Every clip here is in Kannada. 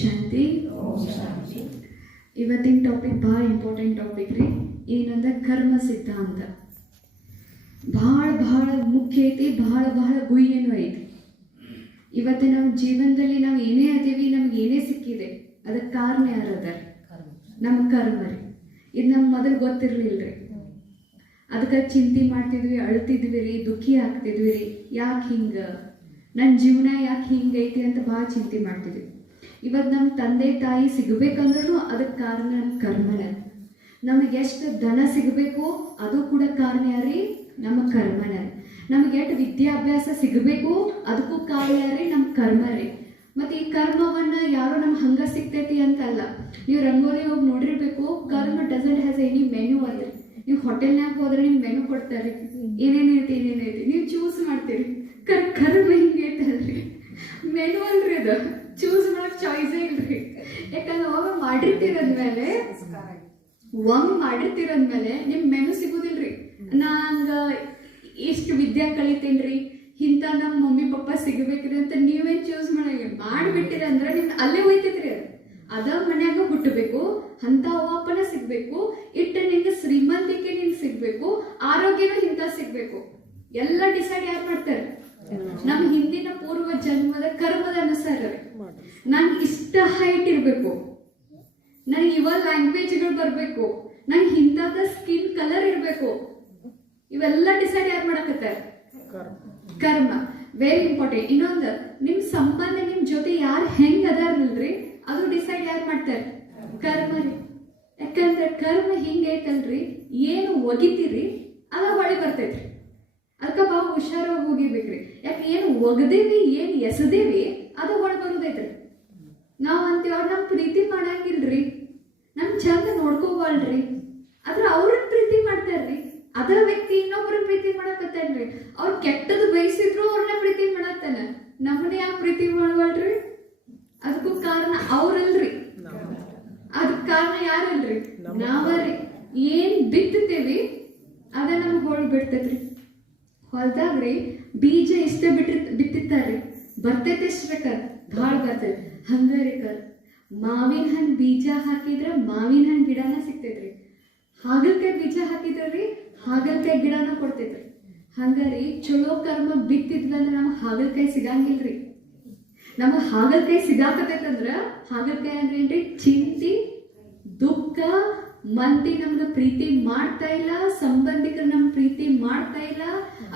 ಶಾಂತಿ. ಇವತ್ತಿನ ಟಾಪಿಕ್ ಭಾಳ ಇಂಪಾರ್ಟೆಂಟ್ ಟಾಪಿಕ್ ರೀ. ಏನಂದ್ರೆ ಕರ್ಮ ಸಿದ್ಧಾಂತ ಭಾಳ ಮುಖ್ಯ ಐತಿ. ಭಾಳ ಗುಯ್ಯೇನು ಐತಿ. ಇವತ್ತು ನಮ್ಮ ಜೀವನದಲ್ಲಿ ನಾವು ಏನೇ ಅದೀವಿ, ನಮ್ಗೆ ಏನೇ ಸಿಕ್ಕಿದೆ ಅದಕ್ಕೆ ಕಾರಣ ಯಾರದ? ನಮ್ಮ ಕರ್ಮ ರೀ. ಇದು ನಮ್ಗೆ ಮೊದಲು ಗೊತ್ತಿರಲಿಲ್ಲ ರೀ. ಅದಕ್ಕೆ ಚಿಂತೆ ಮಾಡ್ತಿದ್ವಿ, ಅಳ್ತಿದ್ವಿ ರೀ, ದುಃಖಿ ಆಗ್ತಿದ್ವಿ ರೀ. ಯಾಕೆ ಹಿಂಗೆ ನನ್ನ ಜೀವನ ಯಾಕೆ ಹಿಂಗೈತಿ ಅಂತ ಭಾಳ ಚಿಂತೆ ಮಾಡ್ತಿದ್ವಿ. ಇವತ್ತು ನಮ್ಮ ತಂದೆ ತಾಯಿ ಸಿಗಬೇಕಂದ್ರೂ ಅದಕ್ಕೆ ಕಾರಣ ನಮ್ಮ ಕರ್ಮನ. ನಮಗೆ ಎಷ್ಟು ಧನ ಸಿಗಬೇಕು ಅದು ಕೂಡ ಕಾರಣ ಯಾರೀ? ನಮ್ಮ ಕರ್ಮನ. ನಮಗೆ ಎಷ್ಟು ವಿದ್ಯಾಭ್ಯಾಸ ಸಿಗಬೇಕು ಅದಕ್ಕೂ ಕಾರಣ ಯಾರೀ? ನಮ್ಮ ಕರ್ಮ ರೀ. ಮತ್ತು ಈ ಕರ್ಮವನ್ನು ಯಾರೋ ನಮ್ಗೆ ಹಂಗೆ ಸಿಗ್ತೈತಿ ಅಂತಲ್ಲ. ನೀವು ರಂಗೋಲಿ ಹೋಗಿ ನೋಡಿರ್ಬೇಕು, ಕರ್ಮ ಡಸಂಟ್ ಹ್ಯಾಸ್ ಎನಿ ಮೆನ್ಯೂ ಅಂದ್ರೆ. ನೀವು ಹೋಟೆಲ್ನಾಗ ಹೋದ್ರೆ ನಿಮ್ಗೆ ಮೆನು ಕೊಡ್ತಾರೆ, ಏನೇನೈತಿ ನೀವು ಚೂಸ್ ಮಾಡ್ತೀರಿ. ಕರ್ಮ ಹಿಂಗೈತಲ್ರಿ, ಮೆನು ಅಲ್ರಿ ಅದು. ಚೂಸ್ ಮಾಡಕ್ ಚಾಯ್ಸೇ ಇಲ್ರಿ. ಯಾಕಂದ್ರೆ ಒಮ್ಮೆ ಮಾಡಿರ್ತೀರಂದ್ಮೇಲೆ ನಿಮ್ ಮೆನು ಸಿಗುದಿಲ್ರಿ. ನಂಗ ಇಷ್ಟು ವಿದ್ಯಾ ಕಲಿತೇನ್ರಿ, ಇಂಥ ನಮ್ಮ ಮಮ್ಮಿ ಪಪ್ಪ ಸಿಗಬೇಕ್ರಿ ಅಂತ ನೀವೇನ್ ಚೂಸ್ ಮಾಡಿಬಿಟ್ಟಿರ ಅಂದ್ರೆ ನಿಮ್ ಅಲ್ಲೇ ಹೋಯ್ತೈತ್ರಿ. ಅದ ಮನ್ಯಾಗ ಹುಟ್ಟಬೇಕು, ಅಂತ ಅಪ್ಪನ ಸಿಗ್ಬೇಕು, ಇಟ್ಟ ನಿಂಗೆ ಶ್ರೀಮಂತಿಕೆ ನಿಂಗೆ ಸಿಗ್ಬೇಕು, ಆರೋಗ್ಯನೂ ಇಂಥ ಸಿಗ್ಬೇಕು. ಎಲ್ಲ ಡಿಸೈಡ್ ಯಾರು ಮಾಡ್ತಾರೆ? ನಮ್ಮ ಹಿಂದಿನ ಪೂರ್ವ ಜನ್ಮದ ಕರ್ಮದ ಅನುಸಾರ. ನಂಗೆ ಇಷ್ಟ ಹೈಟ್ ಇರ್ಬೇಕು, ನಂಗೆ ಇವ ಲ್ಯಾಂಗ್ವೇಜ್ಗಳು ಬರ್ಬೇಕು, ನಂಗೆ ಇಂಥದ ಸ್ಕಿನ್ ಕಲರ್ ಇರ್ಬೇಕು. ಇವೆಲ್ಲ ಡಿಸೈಡ್ ಯಾರು ಮಾಡಕತ್ತಾರೆ? ಕರ್ಮ. Very important. ಇನ್ನೊಂದು, ನಿಮ್ ಸಂಬಂಧ ನಿಮ್ ಜೊತೆ ಯಾರು ಹೆಂಗ್ ಅದಾರಲ್ರಿ ಅದು ಡಿಸೈಡ್ ಯಾರು ಮಾಡ್ತಾರೆ? ಕರ್ಮ ರೀ. ಯಾಕಂದ್ರೆ ಕರ್ಮ ಹಿಂಗೈತಲ್ರಿ, ಏನು ಒಗಿತೀರಿ ಅದ ಹೊಳೆ ಬರ್ತೈತ್ರಿ. ಅದಕ್ಕೆ ಭಾಳ ಹುಷಾರಾಗಿ ಹೋಗಿಬೇಕ್ರಿ. ಯಾಕೆ ಏನು ಒಗದೇವಿ, ಏನು ಎಸದೇವಿ ಅದು ಹೊಳೆ ಬರೋದೈತ್ರಿ. ನಾವು ಅಂತೀವಿ ಅವ್ರು ನಮ್ ಪ್ರೀತಿ ಮಾಡಂಗಿಲ್ರಿ, ನಮ್ ಚಂದ ನೋಡ್ಕೋಬಾಳ್ರಿ, ಆದ್ರೆ ಅವ್ರನ್ನ ಪ್ರೀತಿ ಮಾಡ್ತಾರ್ರಿ. ಅದ ವ್ಯಕ್ತಿ ಇನ್ನೊಬ್ರ ಪ್ರೀತಿ ಮಾಡಕತ್ತಾನ್ರಿ. ಅವ್ರು ಕೆಟ್ಟದ್ದು ಬಯಸಿದ್ರು ಅವ್ರನ್ನ ಪ್ರೀತಿ ಮಾಡತ್ತಾನ, ನಮ್ಮನ್ನ ಯಾಕೆ ಪ್ರೀತಿ ಮಾಡಬಾಳ್ರಿ? ಅದಕ್ಕೂ ಕಾರಣ ಅವ್ರಲ್ರಿ. ಅದಕ್ಕೆ ಕಾರಣ ಯಾರಲ್ರಿ? ನಾವರಿ. ಏನ್ ಬಿತ್ತೇವಿ ಅದ ನಮ್ಗೆ ಹೊಳ್ ಬಿಡ್ತೈತ್ರಿ. ಹೊಲ್ದಾಗ್ರಿ ಬೀಜ ಇಷ್ಟ ಬಿತ್ತಿರ್ತಾರ್ರಿ, ಬರ್ತೈತೆ ಎಷ್ಟು ಬೇಕಾದ ಭಾಳ ಬರ್ತೈತಿ. ಹಂಗಾರಿ ಮಾವಿನ ಹಣ್ಣು ಬೀಜ ಹಾಕಿದ್ರ ಮಾವಿನ ಹಣ್ಣು ಗಿಡನ ಸಿಗ್ತೈತ್ರಿ. ಹಾಗಲ್ಕಾಯಿ ಬೀಜ ಹಾಕಿದ್ರಿ ಹಾಗಲ್ಕಾಯಿ ಗಿಡನ ಕೊಡ್ತೈತ್ರಿ. ಹಂಗಾರಿ ಚಲೋ ಕರ್ಮ ಬಿತ್ತಿದ್ವಂದ್ರೆ ನಮ್ಗೆ ಹಾಗಲ್ಕಾಯಿ ಸಿಗಂಗಿಲ್ರಿ. ನಮಗ್ ಹಾಗಲ್ಕಾಯಿ ಸಿಗಾಕತೈತಂದ್ರ ಹಾಗಲ್ಕಾಯಿ ಅಂದ್ರೆ ಏನ್ರಿ? ಚಿಂತಿ, ದುಃಖ, ಮಂದಿ ನಮ್ಗೆ ಪ್ರೀತಿ ಮಾಡ್ತಾ ಇಲ್ಲ, ಸಂಬಂಧಿಕರು ನಮ್ ಪ್ರೀತಿ ಮಾಡ್ತಾ ಇಲ್ಲ,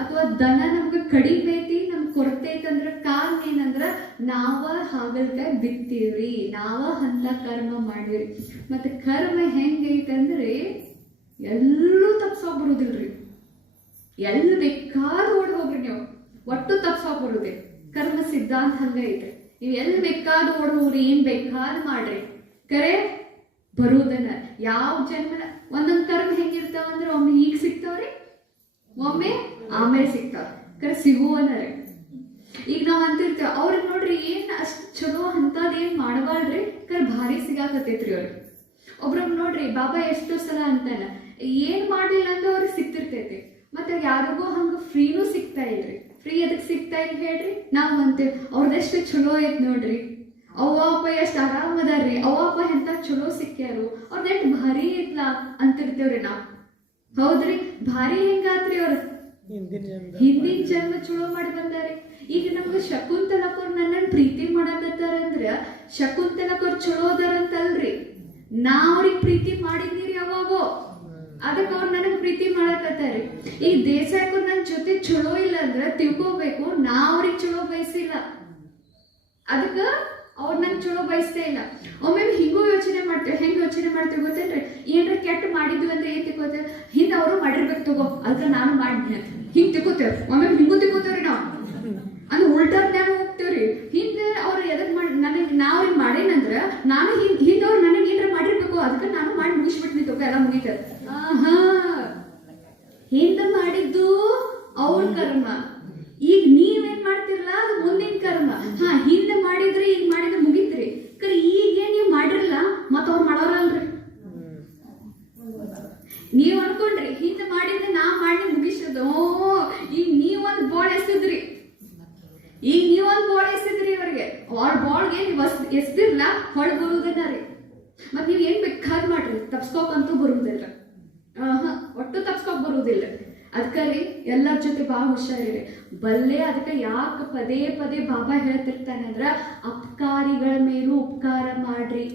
ಅಥವಾ ದನ ನಮ್ಗೆ ಕಡಿಮೆ ಐತಿ, ನಮ್ಗೆ ಕೊರತೆ ಐತಂದ್ರ ಕಾರಣ ಏನಂದ್ರ ನಾವ ಹಾಗಲ್ಕಾಯಿ ಬಿತ್ತೀವ್ರಿ, ನಾವ ಅಂತ ಕರ್ಮ ಮಾಡಿವ್ರಿ. ಮತ್ತೆ ಕರ್ಮ ಹೆಂಗೈತಂದ್ರೆ ಎಲ್ಲೂ ತಪ್ಸೋಕ್ ಬರುದಿಲ್ರಿ. ಎಲ್ಲಿ ಬೇಕಾದ್ರೂ ಓಡ್ ಹೋಗ್ರಿ, ನೀವು ಒಟ್ಟು ತಪ್ಸೋಕ್ ಬರುದೇ. ಕರ್ಮ ಸಿದ್ಧಾಂತ ಹಂಗ ಐತ್ರಿ. ನೀವು ಎಲ್ಲಿ ಬೇಕಾದ್ರೂ ಓಡ್ ಹೋಗ್ರಿ, ಏನ್ ಬೇಕಾದ್ ಮಾಡ್ರಿ, ಕರೆ ಬರುವುದನ್ನ. ಯಾವ ಜನ್ಮನ ಒಂದೊಂದ್ ಕರ್ಮ ಹೆಂಗಿರ್ತಾವ ಅಂದ್ರೆ ಒಮ್ಮೆ ಈಗ ಸಿಗ್ತಾವ್ರಿ, ಒಮ್ಮೆ ಆಮೇಲೆ ಸಿಗ್ತಾವ. ಕರೆ ಸಿಗುವನರಿ. ಈಗ ನಾವ್ ಅಂತಿರ್ತೇವ ಅವ್ರಿಗೆ ನೋಡ್ರಿ ಏನ್ ಅಷ್ಟ್ ಚಲೋ ಅಂತದೇನ್ ಮಾಡಬಾರ್ದ್ರಿ, ಕರೆ ಭಾರಿ ಸಿಗಾಕತೈತ್ರಿ ಅವ್ರಿಗೆ. ಒಬ್ರೊಬ್ಬ ನೋಡ್ರಿ ಬಾಬಾ ಎಷ್ಟೋ ಸಲ ಅಂತಾನ ಏನ್ ಮಾಡ್ಲಿಲ್ಲ ಅಂದ್ರೆ ಅವ್ರಿಗೆ ಸಿಕ್ತಿರ್ತೈತಿ. ಮತ್ತೆ ಯಾರಿಗೂ ಹಂಗ ಫ್ರೀನೂ ಸಿಗ್ತಾ ಇಲ್ರಿ. ಫ್ರೀ ಎದಕ್ ಸಿಗ್ತಾ ಇಲ್ಲ ಹೇಳ್ರಿ? ನಾವು ಅಂತೇವ್ ಅವ್ರದೆಷ್ಟು ಚಲೋ ಐತ್ ನೋಡ್ರಿ, ಅವ್ವ ಅಪ್ಪ ಎಷ್ಟು ಆರಾಮ್ ಅದಾರ್ರಿ, ಅವ್ವ ಅಪ್ಪ ಎಂತ ಚಲೋ ಸಿಕ್ಕ್ಯಾರು, ಅವ್ರದೆಷ್ಟು ಭಾರಿ ಐತ್ಲ ಅಂತಿರ್ತೇವ್ರಿ ನಾವ್. ಹೌದ್ರಿ? ಭಾರಿ ಹೆಂಗಾತ್ರಿ ಅವ್ರ ಹಿಂದಿನ ಜನ್ಮ ಚಲೋ ಮಾಡಿ ಬಂದಾರಿ. ಈಗ ನಮ್ಗೆ ಶಕುಂತಲಕವ್ರು ನನ್ನ ಪ್ರೀತಿ ಮಾಡಕತ್ತಾರಂದ್ರ ಶಕುಂತಲಕವ್ರು ಚಲೋ ಅದಾರಂತಲ್ರಿ, ನಾ ಅವ್ರಿಗೆ ಪ್ರೀತಿ ಮಾಡಿದ್ದೀರಿ ಅವಾಗೋ, ಅದಕ್ಕೆ ಅವ್ರು ನನಗ್ ಪ್ರೀತಿ ಮಾಡಕತ್ತಾರಿ. ಈಗ ದೇಸಾಯ್ಕವ್ರು ನನ್ ಜೊತೆ ಚಲೋ ಇಲ್ಲ ಅಂದ್ರ ತಿಳ್ಕೋಬೇಕು, ನಾ ಅವ್ರಿಗೆ ಚಲೋ ಬಯಸಿಲ್ಲ, ಅದಕ್ಕ ಅವ್ರು ನನ್ ಚಲೋ ಬಯಸ್ತೇ ಇಲ್ಲ. ಒಮ್ಮೆ ಹಿಂಗೂ ಯೋಚನೆ ಮಾಡ್ತೇವೆ. ಹೆಂಗ್ ಯೋಚನೆ ಮಾಡ್ತೇವೆ ಗೊತ್ತೇನ್ರಿ? ಏನ್ರ ಕೆಟ್ಟ ಮಾಡಿದ್ವಿ ಅಂತ ಏನ್ ತಿಳ್ಕೋತೇವೆ? ಹಿಂದ ಅವರು ಮಾಡಿರ್ಬೇಕು ತಗೋ, ಅದಕ್ಕೆ ನಾನು ಮಾಡಿದ್ನಿ ಹಿಂಗ್ ತಿಳ್ಕೋತೇವ್. ಒಮ್ಮೆ ಹಿಂಗೂ ತಿಳ್ಕೋತೇವ್ರಿ ನಾವು, ಅಂದ್ರೆ ಉಲ್ಟಾದ್ನ್ಯಾಗ ಹೋಗ್ತೇವ್ರಿ. ಹಿಂದೆ ಅವ್ರು ಎದಕ್ ಮಾಡಿ ನನಗೆ ನಾ ಅವ್ರಿಗೆ ಮಾಡೇನಂದ್ರ ನಾನು ಹಿಂದೆ ಅವ್ರು ನನಗೆ ಏನ್ರ ಮಾಡಿರ್ಬೇಕು, ಅದಕ್ಕೆ ನಾನು ಮಾಡಿ ಮುಗಿಸ್ಬಿಟ್ನಿ ತಗೋ, ಎಲ್ಲ ಮುಗಿತ. ಹಿಂದ ಮಾಡಿದ್ದು ಅವ್ರ ಕರ್ಮ, ಈಗ ನೀವೇನ್ ಮಾಡ್ತಿರಲ್ಲ ಅದು ಮುಂದಿನ ಕರ್ಮ. ಹಿಂದೆ ಮಾಡಿದ್ರೆ ಈಗ ಮಾಡಿದ್ರೆ ಮುಗಿತ್ರಿ. ಕರೆ ಈಗೇನ್ ನೀವ್ ಮಾಡಿರಲ್ಲ ಮತ್ತ ಅವ್ರು ಮಾಡೋರಲ್ರಿ. ನೀವ್ ಅನ್ಕೊಂಡ್ರಿ ಹಿಂದೆ ಮಾಡಿದ್ರೆ ನಾ ಮಾಡಿ ಮುಗಿಸೋದು. ಈಗ ನೀವೊಂದ್ ಬಾಳ್ ಎಸೆದ್ರಿ, ಈಗ ನೀವೊಂದ್ ಬಾಳ್ ಎಸೆದ್ರಿ ಅವ್ರಿಗೆ. ಅವ್ರ ಬಾಳ್ಗೆ ಎಸ್ದಿರ್ಲ ಹೊಳ್ ಬರುವುದನ್ನ ರೀ. ಮತ್ ನೀವ್ ಏನ್ ಬೇಕಾದ್ ಮಾಡ್ರಿ, ತಪ್ಸ್ಕೋಕಂತೂ ಬರುವುದಿಲ್ಲ. ಒಟ್ಟು ತಪ್ಸ್ಕೋಕ್ ಬರುವುದಿಲ್ಲ. ಅದಕ್ಕೆ ರೀ ಎಲ್ಲರ ಜೊತೆ ಭಾಳ ಹುಷಾರಿರಿ. ಬಲ್ಲೆ ಅದಕ್ಕೆ ಯಾಕೆ ಪದೇ ಪದೇ ಬಾಬಾ ಹೇಳ್ತಿರ್ತಾನೆ ಅಂದ್ರ, ಅಪಕಾರಿಗಳ ಮೇಲೂ ಉಪಕಾರ ಮಾಡ್ರಿ,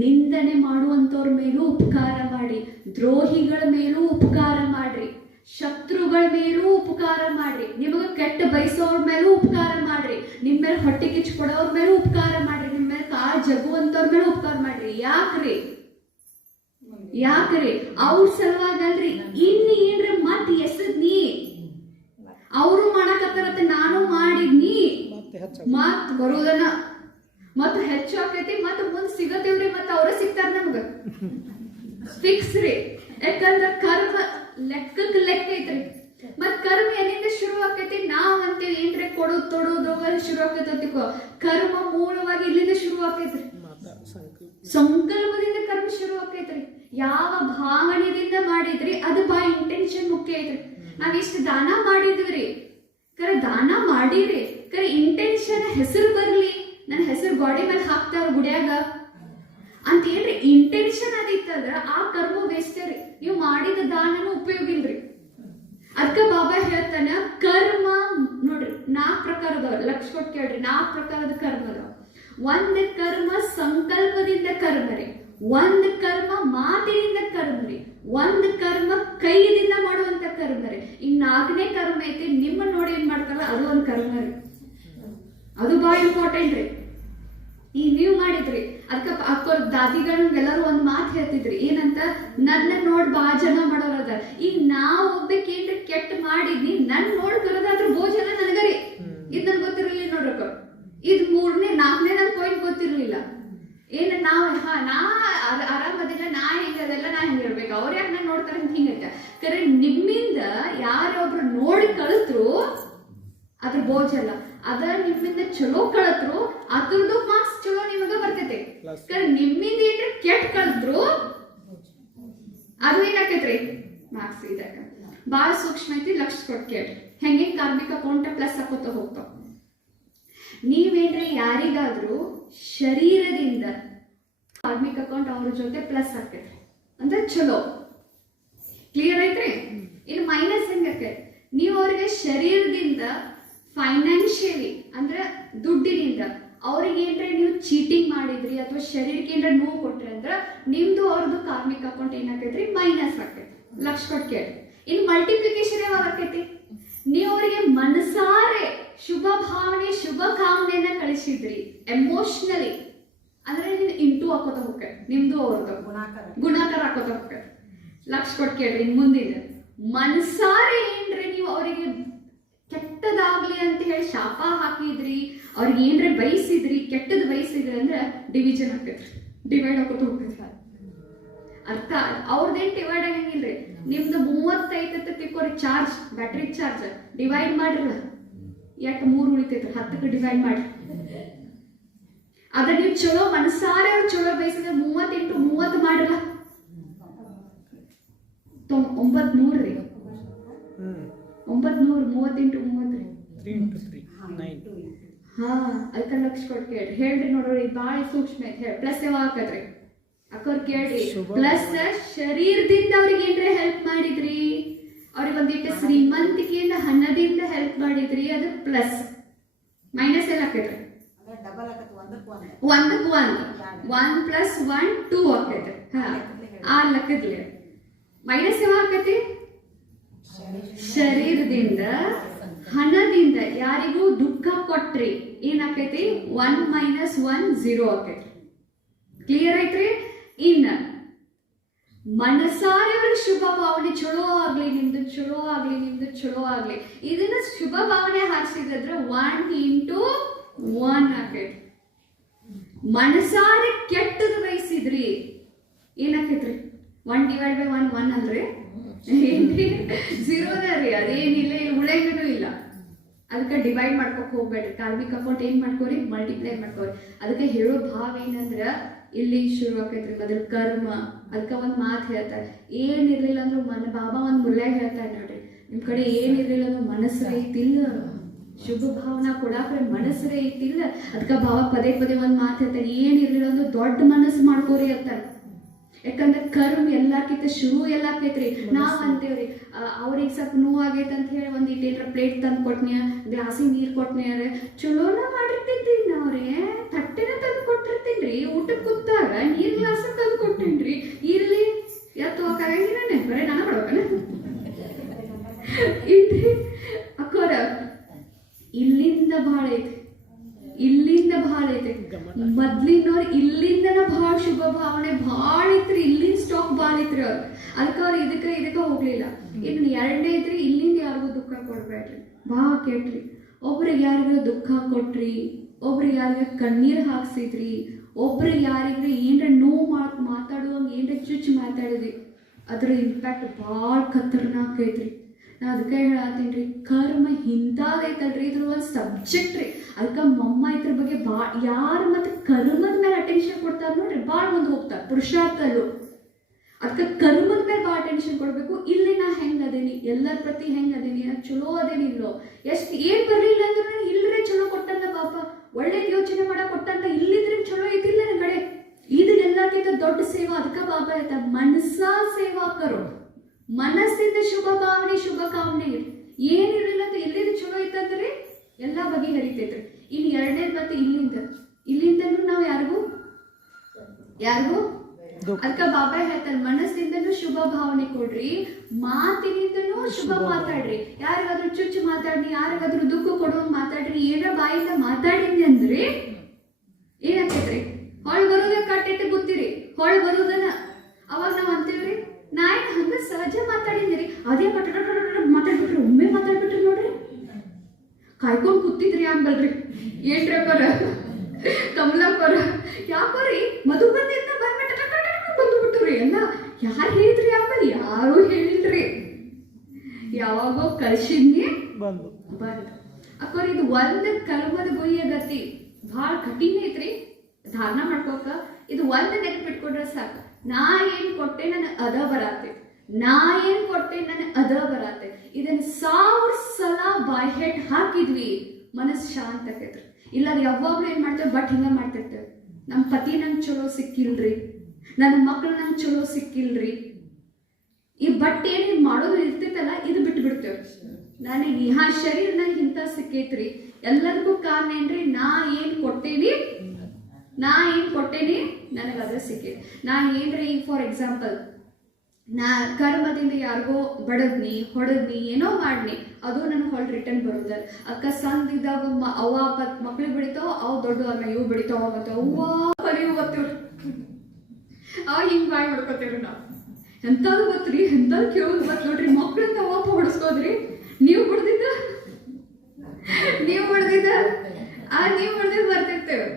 ನಿಂದನೆ ಮಾಡುವಂತವ್ರ ಮೇಲೂ ಉಪಕಾರ ಮಾಡಿ, ದ್ರೋಹಿಗಳ ಮೇಲೂ ಉಪಕಾರ ಮಾಡ್ರಿ, ಶತ್ರುಗಳ ಮೇಲೂ ಉಪಕಾರ ಮಾಡ್ರಿ, ನಿಮಗ ಕೆಟ್ಟ ಬಯಸೋರ್ ಮೇಲೂ ಉಪಕಾರ ಮಾಡ್ರಿ, ನಿಮ್ ಮೇಲೆ ಹೊಟ್ಟೆ ಕಿಚ್ಚು ಕೊಡೋರ್ ಮೇಲೂ ಉಪಕಾರ ಮಾಡ್ರಿ, ನಿಮ್ ಮೇಲೆ ಕಾಲ್ ಜಗುವಂತವ್ರ ಮೇಲೂ ಉಪಕಾರ ಮಾಡ್ರಿ. ಯಾಕ್ರಿ ಅವ್ರ ಸಲುವಾಗಿ ಅಲ್ರಿ. ಇನ್ನು ಏನ್ರಿ ಮತ್ ಎಸದ್ನಿ, ಅವರು ಮಾಡಕತ್ತಾರತ್ತೆ ನಾನು ಮಾಡಿದ್ನಿ, ಮತ್ ಬರುವುದನ್ನ ಮತ್ ಹೆಚ್ಚು ಆಕೈತಿ, ಮತ್ ಮುಂದ್ ಸಿಗತ್ತೇವ್ರಿ, ಮತ್ ಅವ್ರ ಸಿಗ್ತಾರ ನಮ್ಗ ಫಿಕ್ಸ್ ರೀ. ಯಾಕಂದ್ರ ಕರ್ಮ ಲೆಕ್ಕ ಐತ್ರಿ. ಮತ್ ಕರ್ಮ ಎಲ್ಲಿಂದ ಶುರು ಆಕೈತಿ? ನಾವ್ ಅಂತ ಏನ್ರಿ ಕೊಡೋದು ತೊಡೋದು ಶುರು ಆಕೈತಿ. ಕರ್ಮ ಮೂಲವಾಗಿ ಇಲ್ಲಿಂದ ಶುರು ಆಕೈತ್ರಿ. ಸಂಕಲ್ಪದಿಂದ ಕರ್ಮ ಶುರು ಆಕೈತ್ರಿ. ಯಾವ ಭಾವನೆಯಿಂದ ಮಾಡಿದ್ರಿ ಅದು ಬಾ ಇಂಟೆನ್ಷನ್ ಮುಖ್ಯ ಐತ್ರಿ. ನಾವ್ ಇಷ್ಟು ದಾನ ಮಾಡಿದ್ವಿ, ಕರೆ ದಾನ ಮಾಡಿರಿ, ಕರೆ ಇಂಟೆನ್ಷನ್ ಹೆಸರು ಬರ್ಲಿ, ನನ್ನ ಹೆಸರು ಗಾಡಿ ಮೇಲೆ ಹಾಕ್ತಾರ ಗುಡಿಯಾಗ ಅಂತ ಏನ್ರಿ ಇಂಟೆನ್ಷನ್ ಅದಿತ್ತಂದ್ರ ಆ ಕರ್ಮ ವೇಸ್ಟ್ ರೀ. ನೀವು ಮಾಡಿದ ದಾನನೂ ಉಪಯೋಗ ಇಲ್ರಿ. ಅದಕ್ಕ ಬಾಬಾ ಹೇಳ್ತಾನ, ಕರ್ಮ ನೋಡ್ರಿ 4 ಪ್ರಕಾರದವ, ಲಕ್ಷ ಕೊಟ್ಟು ಕೇಳ್ರಿ, 4 ಪ್ರಕಾರದ ಕರ್ಮ ಅದಾವ. ಒಂದ್ ಕರ್ಮ ಸಂಕಲ್ಪದಿಂದ ಕರ್ಮ ರೀ, ಒಂದ್ ಕರ್ಮ ಮಾತಿನಿಂದ ಕರ್ಮ ರೀ, ಒಂದ್ ಕರ್ಮ ಕೈಯಿಂದ ಮಾಡುವಂತ ಕರ್ಮ ರೀ. ಈಗ 4ನೇ ಕರ್ಮ ಐತಿ, ನಿಮ್ಮ ನೋಡಿ ಏನ್ ಮಾಡ್ತಾರ ಅದು ಒಂದ್ ಕರ್ಮ ರೀ. ಅದು ಬಹಳ ಇಂಪಾರ್ಟೆಂಟ್ ರೀ. ಈಗ ನೀವ್ ಮಾಡಿದ್ರಿ, ಅದಕ್ಕ ಅಕ್ಕೋರ್ ದಾದಿಗಳೆಲ್ಲರೂ ಒಂದ್ ಮಾತು ಹೇಳ್ತಿದ್ರಿ, ಏನಂತ, ನನ್ನ ನೋಡ್ ಬಾ ಜನ ಮಾಡೋರದ. ಈಗ ನಾವ್ ಒಬ್ಬೇಕೇನ್ರಿ ಕೆಟ್ಟ ಮಾಡಿದ್ನಿ, ನನ್ ನೋಡ್ ಕರೋದಾದ್ರ ಬೋ ಜನ ನನಗರಿ. ಇದ್ ನನ್ ಗೊತ್ತಿರ್ಲಿಲ್ಲ ನೋಡ್ರಕ್ಕ. ಇದ್ 3ನೇ 4ನೇ ನನ್ ಪಾಯಿಂಟ್ ಗೊತ್ತಿರ್ಲಿಲ್ಲ. ಏನ್ ನಾವ್ ನಾ ಆರಾಮದಿಲ್ಲ, ನಾ ಹೆಂಗದೆಲ್ಲ ನಾ ಹೆಂಗಿರ್ಬೇಕು, ಅವ್ರ ಯಾಕೆ ನನ್ ನೋಡ್ತಾರ ಅಂತ ಹಿಂಗೈತೆ. ಕರೆ ನಿಮ್ಮಿಂದ ಯಾರೊಬ್ರು ನೋಡಿ ಕಳಿತ್ರು ಅದ್ರ ಬೋಜಲ್ಲ, ಅದ ನಿಮ್ಮಿಂದ ಚಲೋ ಕಳತ್ರು ಅದ್ರದ್ದು ಮಾರ್ಕ್ಸ್ ಚಲೋ ನಿಮಗ ಬರ್ತೈತಿ. ನಿಮ್ಮಿಂದ ಏನ್ರಿ ಕೆಟ್ಟ ಕಳತ್ರು ಅದು ಏನಾಕೈತ್ರಿ ಮಾರ್ಕ್ಸ್. ಇದಾಗ ಬಾಳ ಸೂಕ್ಷ್ಮ ಐತಿ, ಲಕ್ಷ ಕೊಟ್ಟು ಕೇಳ್ರಿ. ಹೆಂಗೆ ಕಾರ್ಮಿಕ ಅಕೌಂಟ್ ಪ್ಲಸ್ ಹಾಕೋತ ಹೋಗ್ತಾವ. ನೀವೇನ್ರಿ ಯಾರಿಗಾದ್ರೂ ಶರೀರದಿಂದ ಕಾರ್ಮಿಕ ಅಕೌಂಟ್ ಅವ್ರ ಜೊತೆ ಪ್ಲಸ್ ಹಾಕೈತ್ರಿ ಅಂದ್ರೆ ಚಲೋ, ಕ್ಲಿಯರ್ ಐತ್ರಿ. ಇನ್ನು ಮೈನಸ್ ಹೆಂಗೈತೆ, ನೀವು ಅವ್ರಿಗೆ ಶರೀರದಿಂದ ಫೈನಾನ್ಷಿಯಲಿ ಅಂದ್ರೆ ದುಡ್ಡಿನಿಂದ ಅವ್ರಿಗೆ ಏನ್ರ ನೀವು ಚೀಟಿಂಗ್ ಮಾಡಿದ್ರಿ ಅಥವಾ ಶರೀರಕ್ಕೆ ಏನ್ರ ನೋವು ಕೊಟ್ರಿ ಅಂದ್ರ ನಿಮ್ದು ಅವ್ರದ್ದು ಕಾರ್ಮಿಕ ಅಕೌಂಟ್ ಏನಾಕೈತ್ರಿ ಮೈನಸ್ ಆಕೈತಿ. ಲಕ್ಷ ಕೊಟ್ಟು ಕೇಳಿ. ಇನ್ನು ಮಲ್ಟಿಪ್ಲಿಕೇಶನ್ ಯಾವಾಗ ಆಕೈತಿ? ನೀವು ಅವರಿಗೆ ಮನಸಾರೆ ಶುಭ ಭಾವನೆ ಶುಭ ಕಾಮನೆಯನ್ನ ಕಳಿಸಿದ್ರಿ, ಎಮೋಷನಲಿ ಅಂದ್ರೆ ನೀನು ಇಂಟು ಹಾಕೋತ ಹೋಗ್ತೈತಿ, ನಿಮ್ದು ಅವ್ರದ್ದು ಗುಣಾಕಾರ ಹಾಕೋತ ಹೋಗ್ತೈತಿ. ಲಕ್ಷ ಕೊಟ್ಟು ಕೇಳ್ರಿ. ಮುಂದಿನ ಮನಸಾರೆ ಏನ್ರಿ ನೀವು ಅವರಿಗೆ ಕೆಟ್ಟದಾಗ್ಲಿ ಅಂತ ಹೇಳಿ ಶಾಪ ಹಾಕಿದ್ರಿ, ಅವ್ರಿಗೆ ಏನ್ರ ಬಯಸಿದ್ರಿ, ಕೆಟ್ಟದ್ ಬಯಸಿದ್ರಿ ಅಂದ್ರೆ ಡಿವಿಷನ್ ಆಗ್ತೈತ್ರಿ, ಡಿವೈಡ್ ಹಾಕೋತ ಹೋಗ್ತೈತಿ. ಅರ್ಥ ಅವ್ರದ್ದೇನ್ ಡಿವೈಡ್ ಆಗಂಗಿಲ್ರಿ. ನಿಮ್ದು 35 ತಿಕ್ಕೋರಿ ಚಾರ್ಜ್, ಬ್ಯಾಟ್ರಿ ಚಾರ್ಜ್ ಡಿವೈಡ್ ಮಾಡ್ರಲ್ಲ, ಯಾಕೆ 3 ಉಳಿತೈತ್ರಿ, 10ಕ್ಕೆ ಡಿವೈಡ್ ಮಾಡ್ರಿ. ಅದ್ರ ನೀವು ಚಲೋ ಮನಸಾರೆ ಅವ್ರು ಚಲೋ ಬಯಸಿದ್ರೆ 30 × 30 ಮಾಡ್ರಲ್ಲ, 900 ರೀ. 900 30 × 30 ರೀ, 3 × 3 ಹಾ. ಅದಕ್ಕೆ ಲಕ್ಷ ಕೊಟ್ಟು ಕೇಳ್ರಿ. ಹೇಳ್ರಿ ನೋಡ್ರಿ, ಬಾಳ ಸೂಕ್ಷ್ಮ ಐತಿ. ಹೇಳಿ ಪ್ಲಸ್ ಯಾವಾಗ ಹಾಕದ್ರಿ ಅಕ್ಕವ್ರು ಕೇಳ್ರಿ. ಪ್ಲಸ್ ಶರೀರದಿಂದ ಅವ್ರಿಗೆ ಏನ್ರ ಹೆಲ್ಪ್ ಮಾಡಿದ್ರಿ, ಅವ್ರಿಗೆ ಒಂದಿಟ್ಟು ಶ್ರೀಮಂತಿಕೆಯಿಂದ ಹಣದಿಂದ ಹೆಲ್ಪ್ ಮಾಡಿದ್ರಿ, ಅದು ಪ್ಲಸ್. ಮೈನಸ್ ಎಲ್ಲ ಹಾಕೈತ್ರಿ, 1 + 1 2 ಹಾಕೈತ್ರಿ. ಹಾ, ಆ ಲೆಕ್ಕದ್ಲಿ ಮೈನಸ್ ಯಾವಾಗ ಹಾಕೈತಿ? ಶರೀರದಿಂದ ಹಣದಿಂದ ಯಾರಿಗೂ ದುಃಖ ಕೊಟ್ರಿ ಏನಾಕೈತಿ? 1 - 1 0 ಆಕೈತಿ. ಕ್ಲಿಯರ್ ಐತ್ರಿ? ಇನ್ನ ಮನಸಾರೆ ಅವ್ರಿಗೆ ಶುಭ ಭಾವನೆ ಚಲೋ ಆಗ್ಲಿ, ನಿಮ್ದು ಚಲೋ ಆಗ್ಲಿ, ನಿಮ್ದು ಚಲೋ ಆಗ್ಲಿ, ಇದನ್ನ ಶುಭ ಭಾವನೆ ಹಾರಿಸಿದ್ರೆ 1 × 1 ಆಕೈತಿ. ಮನಸಾರೆ ಕೆಟ್ಟದ ಬಯಸಿದ್ರಿ ಏನಾಕೈತ್ರಿ? 1 / 1 1 ಅಲ್ರಿ, ಏನ್ರಿ 0ದ ರೀ, ಅದೇನಿಲ್ಲ, ಇಲ್ಲಿ ಉಳಂಗನೂ ಇಲ್ಲ. ಅದಕ್ಕೆ ಡಿವೈಡ್ ಮಾಡ್ಕೊಕ್ ಹೋಗ್ಬೇಡ್ರಿ. ಕಾರ್ಮಿಕ ಅಕೌಂಟ್ ಏನ್ ಮಾಡ್ಕೋರಿ? ಮಲ್ಟಿಪ್ಲೈ ಮಾಡ್ಕೋರಿ. ಅದಕ್ಕೆ ಹೇಳೋ ಭಾವ ಏನಂದ್ರ ಇಲ್ಲಿ ಶುರು ಆಕೈತ್ರಿ ಮೊದಲು ಕರ್ಮ. ಅದಕ್ಕೆ ಒಂದ್ ಮಾತು ಹೇಳ್ತಾರೆ, ಏನಿರ್ಲಿಲ್ಲ ಅಂದ್ರೂ ಬಾಬಾ ಒಂದ್ ಮುಲ್ಯಾಗ ಹೇಳ್ತಾರೆ ನೋಡ್ರಿ, ನಿಮ್ ಕಡೆ ಏನಿರ್ಲಿಲ್ಲ ಅಂದ್ರೂ ಮನಸ್ಸು ಐತಿಲ್ಲ ಶುಭ ಭಾವನಾ ಕೊಡಾಕ್ರೆ ಮನಸ್ಸರೇ ಐತಿಲ್ಲ. ಅದಕ್ಕೆ ಭಾವ ಪದೇ ಪದೇ ಒಂದು ಮಾತು ಹೇಳ್ತಾರೆ, ಏನಿರ್ಲಿಲ್ಲ ಅಂದ್ರೆ ದೊಡ್ಡ ಮನಸ್ಸು ಮಾಡ್ಕೋರಿ ಅಂತಾರೆ. ಯಾಕಂದ್ರೆ ಕರ್ಮ ಎಲ್ಲಾರ್ಕಿಂತ ಶುರು ಎಲ್ಲಾಕೈತ್ರಿ. ನಾವ್ ಅಂತೇವ್ರಿ ಅವ್ರಿಗೆ ಸ್ವಲ್ಪ ನೋವಾಗೈತೆ ಅಂತ ಹೇಳಿ ಒಂದ್ ಇಟ್ಟೇನ್ರ ಪ್ಲೇಟ್ ತಂದು ಕೊಟ್ನ್ಯ, ಗ್ಲಾಸಿಗೆ ನೀರು ಕೊಟ್ನ್ಯಾರ, ಚಲೋನ ಮಾಡಿರ್ತಿದ್ರಿ ನಾವ್ರಿ, ತಟ್ಟೆನ ತಂದು ಕೊಟ್ಟಿರ್ತೀನ್ರಿ, ಊಟಕ್ಕೆ ಕೂತಾಗ ನೀರ್ ಗ್ಲಾಸ್ ತಂದು ಕೊಟ್ಟೇನ್ರಿ, ಇಲ್ಲಿ ಎತ್ತು ಹೋಗಂಗಿಲ್ಲ ಬರೇ ನಾನು ಕೊಡ್ಬೇಕನ ಇಲ್ರಿ ಅಕ್ಕೋರ. ಇಲ್ಲಿಂದ ಭಾಳ ಐತಿ, ಇಲ್ಲಿಂದ ಭಾಳ ಐತಿ. ಮೊದ್ಲಿನವ್ರು ಇಲ್ಲಿಂದನ ಭಾಳ ಶುಭ ಭಾವನೆ ಭಾಳ ಐತ್ರಿ, ಇಲ್ಲಿಂದ ಸ್ಟಾಕ್ ಭಾಳ ಐತ್ರಿ ಅವ್ರು. ಅದಕ್ಕೆ ಅವ್ರು ಇದಕ್ಕೆ ಹೋಗ್ಲಿಲ್ಲ. ಇನ್ನು ಎರಡನೇ ಐತ್ರಿ, ಇಲ್ಲಿಂದ ಯಾರಿಗೂ ದುಃಖ ಕೊಡ್ಬೇಡ್ರಿ, ಭಾಳ ಕೇಳ್ರಿ. ಒಬ್ರಿಗೆ ಯಾರಿಗೂ ದುಃಖ ಕೊಟ್ರಿ, ಒಬ್ರಿಗೆ ಯಾರಿಗ ಕಣ್ಣೀರ್ ಹಾಕ್ಸಿದ್ರಿ, ಒಬ್ರಿಗೆ ಯಾರಿಗ್ರಿ ಏನ್ರ ನೋವು ಮಾತಾಡುವಂಗ ಏನ್ರ ಚುಚ್ಚು ಮಾತಾಡಿದ್ರಿ, ಅದ್ರ ಇಂಪ್ಯಾಕ್ಟ್ ಭಾಳ ಖತರ್ನಾಕ್ ಐತ್ರಿ. ನಾ ಅದಕ್ಕೆ ಹೇಳತ್ತೀನಿ ರೀ, ಕರ್ಮ ಹಿಂತಾದೈತಲ್ರಿ, ಇದ್ರ ಒಂದು ಸಬ್ಜೆಕ್ಟ್ ರೀ. ಅದಕ್ಕೆ ಮಮ್ಮ ಇದ್ರ ಬಗ್ಗೆ ಯಾರು ಮತ್ತೆ ಕರ್ಮದ ಮೇಲೆ ಅಟೆನ್ಷನ್ ಕೊಡ್ತಾರೆ ನೋಡ್ರಿ, ಭಾಳ ಮುಂದೆ ಹೋಗ್ತಾರೆ ಪುರುಷಾರ್ಥಲ್ಲೂ. ಅದಕ್ಕೆ ಕರ್ಮದ ಮೇಲೆ ಭಾಳ ಅಟೆನ್ಷನ್ ಕೊಡಬೇಕು. ಇಲ್ಲಿ ನಾ ಹೆಂಗೆ ಅದೇನಿ, ಎಲ್ಲರ ಪ್ರತಿ ಹೆಂಗೆ ಅದೇನಿ, ಚಲೋ ಅದೇನಿ ಇಲ್ಲೋ, ಎಷ್ಟು ಏನು ಬರಲಿಲ್ಲ ಅಂದ್ರೆ ನಾನು ಇಲ್ಲರೇ ಚಲೋ ಕೊಟ್ಟಂತ ಪಾಪ, ಒಳ್ಳೇದು ಯೋಚನೆ ಮಾಡಕ್ಕೆ ಕೊಟ್ಟಂತ, ಇಲ್ಲಿದ್ರೆ ಚಲೋ ಐತಿಲ್ಲ ನನ್ನ ಕಡೆ. ಇದು ಎಲ್ಲಕ್ಕಿಂತ ದೊಡ್ಡ ಸೇವಾ. ಅದಕ್ಕೆ ಬಾಬಾ ಹೇಳ್ತಾರೆ, ಮನಸಾ ಸೇವಾ ಕರೋ, ಮನಸ್ಸಿಂದ ಶುಭ ಭಾವನೆ ಶುಭ ಕಾಮನೆ. ಏನಿರಲಿಲ್ಲ ಅಂತ ಎಲ್ಲಿಂದ ಚಲೋ ಐತಂದ್ರೆ ಎಲ್ಲ ಬಗೆ ಹರಿತೈತ್ರಿ. ಇನ್ನು ಎರಡನೇದು ಮತ್ತೆ ಇಲ್ಲಿಂದನೂ ನಾವು ಯಾರಿಗೂ ಅದಕ್ಕೆ ಬಾಬಾ ಹೇಳ್ತಾರೆ, ಮನಸ್ಸಿಂದನೂ ಶುಭ ಭಾವನೆ ಕೊಡ್ರಿ, ಮಾತಿನಿಂದನೂ ಶುಭ ಮಾತಾಡ್ರಿ. ಯಾರಿಗಾದ್ರೂ ಚುಚ್ಚು ಮಾತಾಡ್ರಿ, ಯಾರಿಗಾದ್ರೂ ದುಃಖ ಕೊಡುವಂಗ್ ಮಾತಾಡ್ರಿ, ಏನೋ ಬಾಯಿಂದ ಮಾತಾಡಿದ್ನಿ ಅಂದ್ರೆ ಏನಾಗ್ತೈತ್ರಿ, ಹೊಳ್ ಬರೋದ ಕಟ್ಟಿಟ್ಟು ಗೊತ್ತಿರಿ, ಹೊಳ್ ಬರೋದನ್ನ ಅವಾಗ ನಾವ್ ಅಂತೇವ್ರಿ, ನಾ ಏನು ಹಂಗ ಸಹಜ ಮಾತಾಡಿದ್ರಿ, ಅದೇ ಮಾತಾಡ್ಬಿಟ್ರಿ, ಒಮ್ಮೆ ಮಾತಾಡ್ಬಿಟ್ರಿ ನೋಡ್ರಿ, ಕಾಯ್ಕೊಂಡ್ ಕೂತಿದ್ರಿ ಅಂಬಲ್ರಿ. ಏನ್ರಪ್ಪರ ಕಮಲಾಪರ ಯಾಕೋರಿ ಮಧು ಬಂದಿದ್ದ ಬಂದ್ಬಿಟ್ರಿ ಎಲ್ಲ ಯಾರು ಹೇಳಿದ್ರಿ ಅಂಬಲ್, ಯಾರು ಹೇಳಿಲ್ರಿ, ಯಾವಾಗೋ ಕಳ್ಸಿದ್ನಿ ಬಂದ್ ಅಕ್ಕೋರಿ. ಇದು ಒಂದು ಕರ್ಮದ ಗುಯ್ಯ ಗತಿ ಭಾಳ ಕಠಿಣ ಐತ್ರಿ ಧಾರಣ ಮಾಡ್ಕೋಕ. ಇದು ಒಂದು ನೆನಪಿಟ್ಕೊಂಡ್ರೆ ಸಾಕು, ನಾ ಏನ್ ಕೊಟ್ಟೆ ನನಗೆ ಅದ ಬರತ್ತೆ, ನಾ ಏನ್ ಕೊಟ್ಟೆ ನನಗೆ ಅದ ಬರತ್ತೆ. ಇದನ್ನ 1000 ಸಲ ಬಾಯ್ ಹೆಡ್ ಹಾಕಿದ್ವಿ, ಮನಸ್ಸು ಶಾಂತ ಆಕೈತ್ರಿ. ಇಲ್ಲ ಯಾವಾಗ್ಲೂ ಏನ್ ಮಾಡ್ತೇವೆ, ಬಟ್ ಹಿಂಗ ಮಾಡ್ತಿರ್ತೇವೆ, ನಮ್ಮ ಪತಿ ನಂಗೆ ಚಲೋ ಸಿಕ್ಕಿಲ್ರಿ, ನನ್ನ ಮಕ್ಳು ನಂಗೆ ಚಲೋ ಸಿಕ್ಕಿಲ್ರಿ, ಈ ಬಟ್ ಏನ್ ಮಾಡೋದು ಇರ್ತೈತಲ್ಲ ಇದು ಬಿಟ್ಟು ಬಿಡ್ತೇವೆ. ನನಗೆ ಶರೀರ ನಂಗೆ ಇಂಥ ಸಿಕ್ಕೈತ್ರಿ, ಎಲ್ಲರಿಗೂ ಕಾರಣ ಏನ್ರಿ, ನಾ ಏನ್ ಕೊಟ್ಟೇನಿ ನನಗೆ ಅದ ಸಿಕ್ಕೈತಿ. ನಾ ಏನ್ರಿ ಈಗ ಫಾರ್ ಎಕ್ಸಾಂಪಲ್ ನಾ ಕರ್ಮದಿಂದ ಯಾರಿಗೋ ಬಡದ್ನಿ ಹೊಡೆದ್ನಿ ಏನೋ ಮಾಡ್ನಿ, ಅದು ನನಗೆ ಹೊಳ್ ರಿಟರ್ನ್ ಬರುದ. ಅಕ್ಕ ಸಂದಿದ್ದಾಗ ಅವ್ವ ಮಕ್ಳಿಗೆ ಬಿಡಿತಾವ, ಅವು ದೊಡ್ಡ ಇವು ಬಿಡಿತಾವ, ಮತ್ತೆ ಅವ್ವ ಕಲಿಯು ಗೊತ್ತಿವ್ರಿ, ಅವಾಗ ಹಿಂಗ್ ಬಾಯ್ ಮಾಡ್ಕೋತೇವ್ರಿ ನಾವು. ಎಂಥದ್ದು ಗೊತ್ತ್ರಿ, ಎಂಥದ್ದು ಕೇಳೋದು ಗೊತ್ತು ನೋಡ್ರಿ, ಮಕ್ಳಿಂದ ಅವಪ್ಪ ಹೊಡಿಸ್ಕೋದ್ರಿ, ನೀವು ಬಿಡ್ದಿದ್ದ ಬರ್ತಿರ್ತೇವೆ,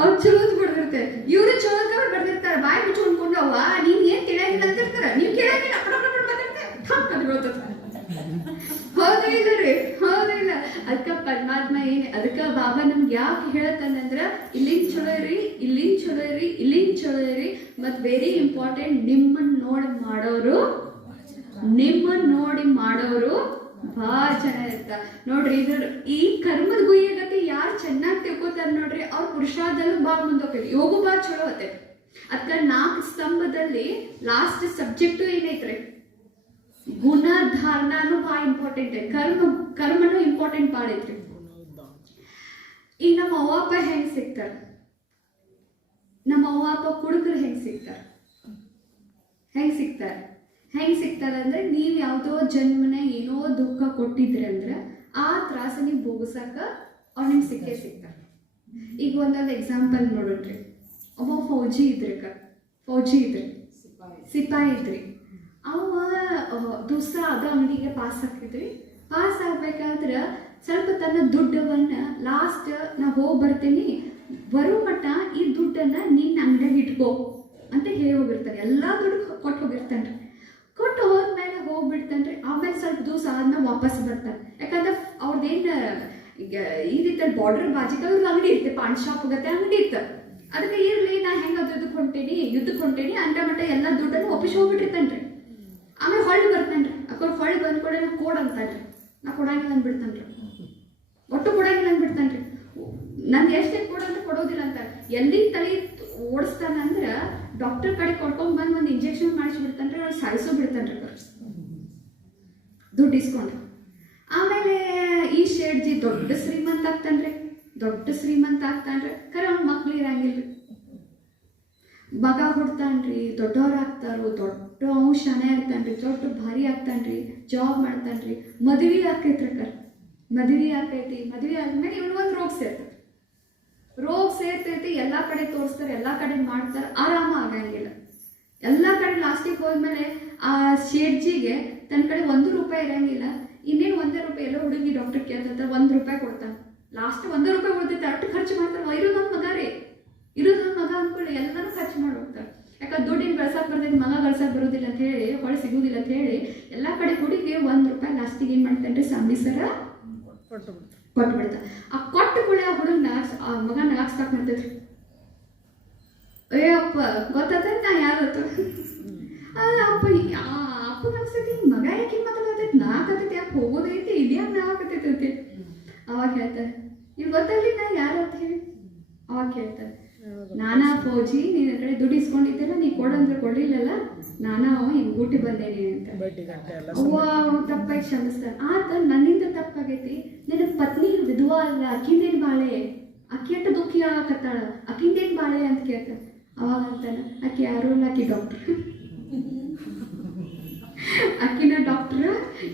ಅವ್ರು ಚಲೋದ್ ಬಿಡ್ದಿರ್ತೇವೆ, ಇವ್ರು ಚಲೋದ್ ಬರ್ದಿರ್ತಾರೆ, ಬಾಯಿ ಬಿಚ್ಚು ಅನ್ಕೊಂಡು ಅವ್ವ ನೀನ್ ಏನ್ ತಿಳಿಯಾಗಿಲ್ಲ ಅಂತಿರ್ತಾರ, ನೀವ್ ಕೇಳಾಗಿಲ್ಲ ಹೌದಿಲ್ಲ. ಅದಕ್ಕ ಪರಮಾತ್ಮ ಏನ್, ಅದಕ್ಕ ಬಾಬಾ ನಮ್ಗೆ ಯಾಕೆ ಹೇಳತ್ತಂದ್ರ, ಇಲ್ಲಿಂದ ಚಲೋ ಇರಿ, ಮತ್ ವೆರಿ ಇಂಪಾರ್ಟೆಂಟ್, ನಿಮ್ಮನ್ನ ನೋಡಿ ಮಾಡೋರು ಭಾಳ ಜನ ಇರ್ತಾರ ನೋಡ್ರಿ. ಈ ಕರ್ಮದ ಗುಯ್ಯಗತಿ ಯಾರು ಚೆನ್ನಾಗಿ ತಿಳ್ಕೊತಾರ ನೋಡ್ರಿ, ಅವ್ರ ಪುರುಷಾರ್ಥದಲ್ಲೂ ಭಾಳ ಮುಂದೋಗ್ತೈತಿ, ಯೋಗು ಭಾಳ ಚಲೋ ಆತೈತಿ. ಅದ್ಕ 4 ಸ್ತಂಭದಲ್ಲಿ ಲಾಸ್ಟ್ ಸಬ್ಜೆಕ್ಟು ಏನೈತ್ರಿ, ಗುಣಧಾರಣನೂ ಭಾಳ ಇಂಪಾರ್ಟೆಂಟ್ ಐತಿ, ಕರ್ಮನೂ ಇಂಪಾರ್ಟೆಂಟ್ ಭಾಳ ಐತ್ರಿ. ಈಗ ನಮ್ಮ ಅವ್ವ ಅಪ್ಪ ಹೆಂಗ್ ಸಿಗ್ತಾರ, ನಮ್ಮ ಅವ್ವ ಅಪ್ಪ ಕುಡುಕರು ಹೆಂಗ್ ಸಿಗ್ತಾರ ಅಂದ್ರೆ, ನೀವು ಯಾವುದೋ ಜನ್ಮನ ಏನೋ ದುಃಖ ಕೊಟ್ಟಿದ್ರಿ ಅಂದ್ರೆ ಆ ತ್ರಾಸ ನೀವು ಭೋಗಿಸಕ ಅವ್ರು ನಿಮ್ಗೆ ಸಿಗ್ತಾರೆ. ಈಗ ಒಂದೊಂದು ಎಕ್ಸಾಂಪಲ್ ನೋಡ್ರಿ, ಒಬ್ಬ ಫೌಜಿ ಇದ್ರಿ ಸಿಪಾಯಿ ಇದ್ರಿ, ಅವ ದಿವಸ ಅದ ಅಂಗಡಿಗೆ ಪಾಸ್ ಆಗ್ಬೇಕಾದ್ರೆ ಸ್ವಲ್ಪ ತನ್ನ ದುಡ್ಡವನ್ನ ಲಾಸ್ಟ್ ನಾ ಹೋಗಿ ಬರ್ತೀನಿ, ಬರೋ ಮಟ್ಟ ಈ ದುಡ್ಡನ್ನ ನಿನ್ನ ಅಂಗಡಿಗೆ ಇಟ್ಕೋ ಅಂತ ಹೇಳಿ ಹೋಗಿರ್ತಾನೆ. ಎಲ್ಲಾ ದುಡ್ಡು ಕೊಟ್ಟು ಹೋಗಿರ್ತಾನ್ರಿ, ಕೊಟ್ಟು ಹೋದ್ಮೇಲೆ ಹೋಗ್ಬಿಡ್ತಾನ್ರಿ. ಆಮೇಲೆ ಸ್ವಲ್ಪ ದಿವಸ ಆದ್ಮೇಲೆ ವಾಪಸ್ ಬರ್ತಾನೆ, ಯಾಕಂದ್ರೆ ಅವ್ರದ್ದೇನು ಈಗ ಇದಿತ್ತ ಬಾರ್ಡರ್ ಬಾಜಿಕಲ್ ಅಂಗಡಿ ಇರುತ್ತೆ, ಪಾನ್ ಶಾಪ್ ಹೋಗತ್ತೆ ಅಂಗಡಿ ಇತ್ತು. ಅದಕ್ಕೆ ಇರ್ಲಿ ನಾ ಹೆಂಗ ಯುದ್ಧಕ್ಕೆ ಹೊಂಟೇನಿ ಅಂತ ಮಟ್ಟ ಎಲ್ಲ ದುಡ್ಡನ್ನು ವಾಪಸ್ ಹೋಗ್ಬಿಟ್ಟಿರ್ತಾನ್ರಿ. ಆಮೇಲೆ ಹೊಳ್ಳಿ ಬರ್ತಾನ್ರಿ, ಅಕ್ಕ ಹೊಳ್ಳಿ ಬಂದ್ ಕೂಡ ನಾ ಕೊಡ್ ಅಂತಾನ್ರಿ, ನಾ ಕೊಡಂಗಿಲ್ಲ ಅಂದ್ಬಿಡ್ತಾನ್ರಿ. ಒಟ್ಟು ಕೊಡಂಗಿಲ್ಲ ಅಂದ್ಬಿಡ್ತಾನ್ರಿ. ನನ್ ಎಷ್ಟು ಕೊಡ ಅಂತ ಕೊಡೋದಿಲ್ಲ ಅಂತ ಎಲ್ಲಿ ತಲೆ ಓಡಿಸ್ತಾನಂದ್ರ ಡಾಕ್ಟರ್ ಕಡೆ ಕೊಡ್ಕೊಂಡ್ ಬಂದ್ ಒಂದು ಇಂಜೆಕ್ಷನ್ ಮಾಡಿಸ್ಬಿಡ್ತಾನ್ರಿ, ಅವ್ರು ಸಾಯಿಸೋ ಬಿಡ್ತಾನ್ರಿ ದುಡ್ಡು ಇಸ್ಕೊಂಡು. ಆಮೇಲೆ ಈ ಶೇಡ್ಜಿ ದೊಡ್ಡ ಶ್ರೀಮಂತ ಆಗ್ತಾನ್ರಿ, ದೊಡ್ಡ ಶ್ರೀಮಂತ ಆಗ್ತಾನ್ರಿ. ಖರೆ ಅವ್ನ ಮಕ್ಳು ಇರಂಗಿಲ್ರಿ. ಮಗ ಹುಡ್ತಾನ್ರಿ, ದೊಡ್ಡವ್ರು ಆಗ್ತಾರೋ, ದೊಡ್ಡ ಅವ್ನು ಶಾನೆ ಆಗ್ತಾನ್ರಿ, ದೊಡ್ಡ ಭಾರಿ ಆಗ್ತಾನ್ರಿ, ಜಾಬ್ ಮಾಡ್ತಾನ್ರಿ, ಮದ್ವಿ ಆಕೈತ್ರಿ. ಮದ್ವಿ ಆಕೈತಿ. ಮದ್ವಿ ಆದ್ಮೇಲೆ ಇವನು ಒಂದು ರೋಗ ಸೇರ್ತೈತಿ. ಎಲ್ಲಾ ಕಡೆ ತೋರಿಸ್ತಾರೆ, ಎಲ್ಲಾ ಕಡೆ ಮಾಡ್ತಾರೆ, ಆರಾಮ ಆಗಂಗಿಲ್ಲ. ಎಲ್ಲಾ ಕಡೆ ಲಾಸ್ಟಿಗೆ ಹೋದ್ಮೇಲೆ ಆ ಶೇಡ್ಜಿಗೆ ತನ್ನ ಕಡೆ 1 ರೂಪಾಯಿ ಇರಂಗಿಲ್ಲ. ಇನ್ನೇನು 1 ರೂಪಾಯಿ ಎಲ್ಲ ಹುಡುಗಿ ಡಾಕ್ಟರ್ ಕೇಳ್ತ 1 ರೂಪಾಯಿ ಕೊಡ್ತಾನೆ. ಲಾಸ್ಟ್ 1 ರೂಪಾಯಿ ಕೊಡ್ತೈತೆ, ಅಷ್ಟು ಖರ್ಚು ಮಾಡ್ತಾರೆ. ಇರೋದೊಂದು ಮಗ ರೀ, ಇರೋದೊಂದು ಮಗ ಅಂದ್ಕೊಳ್ಳಿ ಎಲ್ಲಾನು ಖರ್ಚು ಮಾಡಿ ಹೋಗ್ತಾರೆ. ಯಾಕಂದ್ರೆ ದುಡ್ಡಿನ ಗಳಸಕ್ ಬರ್ತೈತಿ, ಮಗ ಗಳಸಕ್ ಬರೋದಿಲ್ಲ ಅಂತ ಹೇಳಿ, ಹೊಳೆ ಸಿಗುದಿಲ್ಲ ಅಂತ ಹೇಳಿ ಎಲ್ಲಾ ಕಡೆ ಹುಡುಗಿ 1 ರೂಪಾಯಿ ಲಾಸ್ಟಿಗೆ ಏನ್ ಮಾಡ್ತಾನ್ರಿ, ಸಾಂಬಿ ಸರ ಕೊಟ್ಟು ಬಿಡ್ತಾನೆ. ಆ ಕೊಟ್ಟು ಕೂಡ ಆ ಹುಡುಗನ ಆ ಮಗ ನಗಾಕ್ ಸ್ಟಾರ್ಟ್ ಮಾಡ್ತೈತ್ರಿ. ಅಯ್ಯಪ್ಪ ಗೊತ್ತಾದ ನಾ ಯಾರತ್ತು ಅಪ್ಪ ಅಪ್ಪಗೆ ಅನ್ಸತಿ ಮಗ ಯಾಕೆ ಮಾತಾಡತೈತಿ, ನಾಕತೈತಿ ಯಾಕೆ ಹೋಗೋದೈತಿ, ಇದ್ಯಾಕೆ ನಾಕತೈತಿ. ಅವಾಗ ಹೇಳ್ತಾರೆ, ನೀವು ಗೊತ್ತಾಗ್ಲಿ ನಾ ಯಾರು ಅಂತ ಹೇಳಿ. ಅವಾಗ ಹೇಳ್ತಾರೆ, ನಾನಾ ಫೌಜಿ ನೀನ್ ಕಡೆ ದುಡ್ಡು ಇಸ್ಕೊಂಡಿದ್ದೆಲ್ಲ ನೀ ಕೊಡಂದ್ರೆ ಕೊಡ್ಲಿಲ್ಲಲ್ಲ, ನಾನಾ ಈಗ ಊಟಿ ಬಂದೇನೆ ಅಂತ. ಅವ್ವ ತಪ್ಪಾಗಿ ಕ್ಷಮಿಸ್ತಾನೆ. ಆತ ನನ್ನಿಂದ ತಪ್ಪಾಗೈತಿ, ನಿನ್ನ ಪತ್ನಿ ವಿಧವಾ ಅಲ್ಲ, ಅಕ್ಕಿಂದೇನ್ ಬಾಳೆ, ಅಕ್ಕಿ ಅಂತ ದುಃಖಿ ಆಗಕತ್ತಾಳ, ಅಕ್ಕಿಂದೇನ್ ಬಾಳೆ ಅಂತ ಕೇಳ್ತಾನೆ. ಅವಾಗ ಅಂತಾನ, ಆಕಿ ಯಾರು ಅಲ್ಲ, ಆಕಿ ಡಾಕ್ಟರ್. ಅಕ್ಕಿನ ಡಾಕ್ಟರ್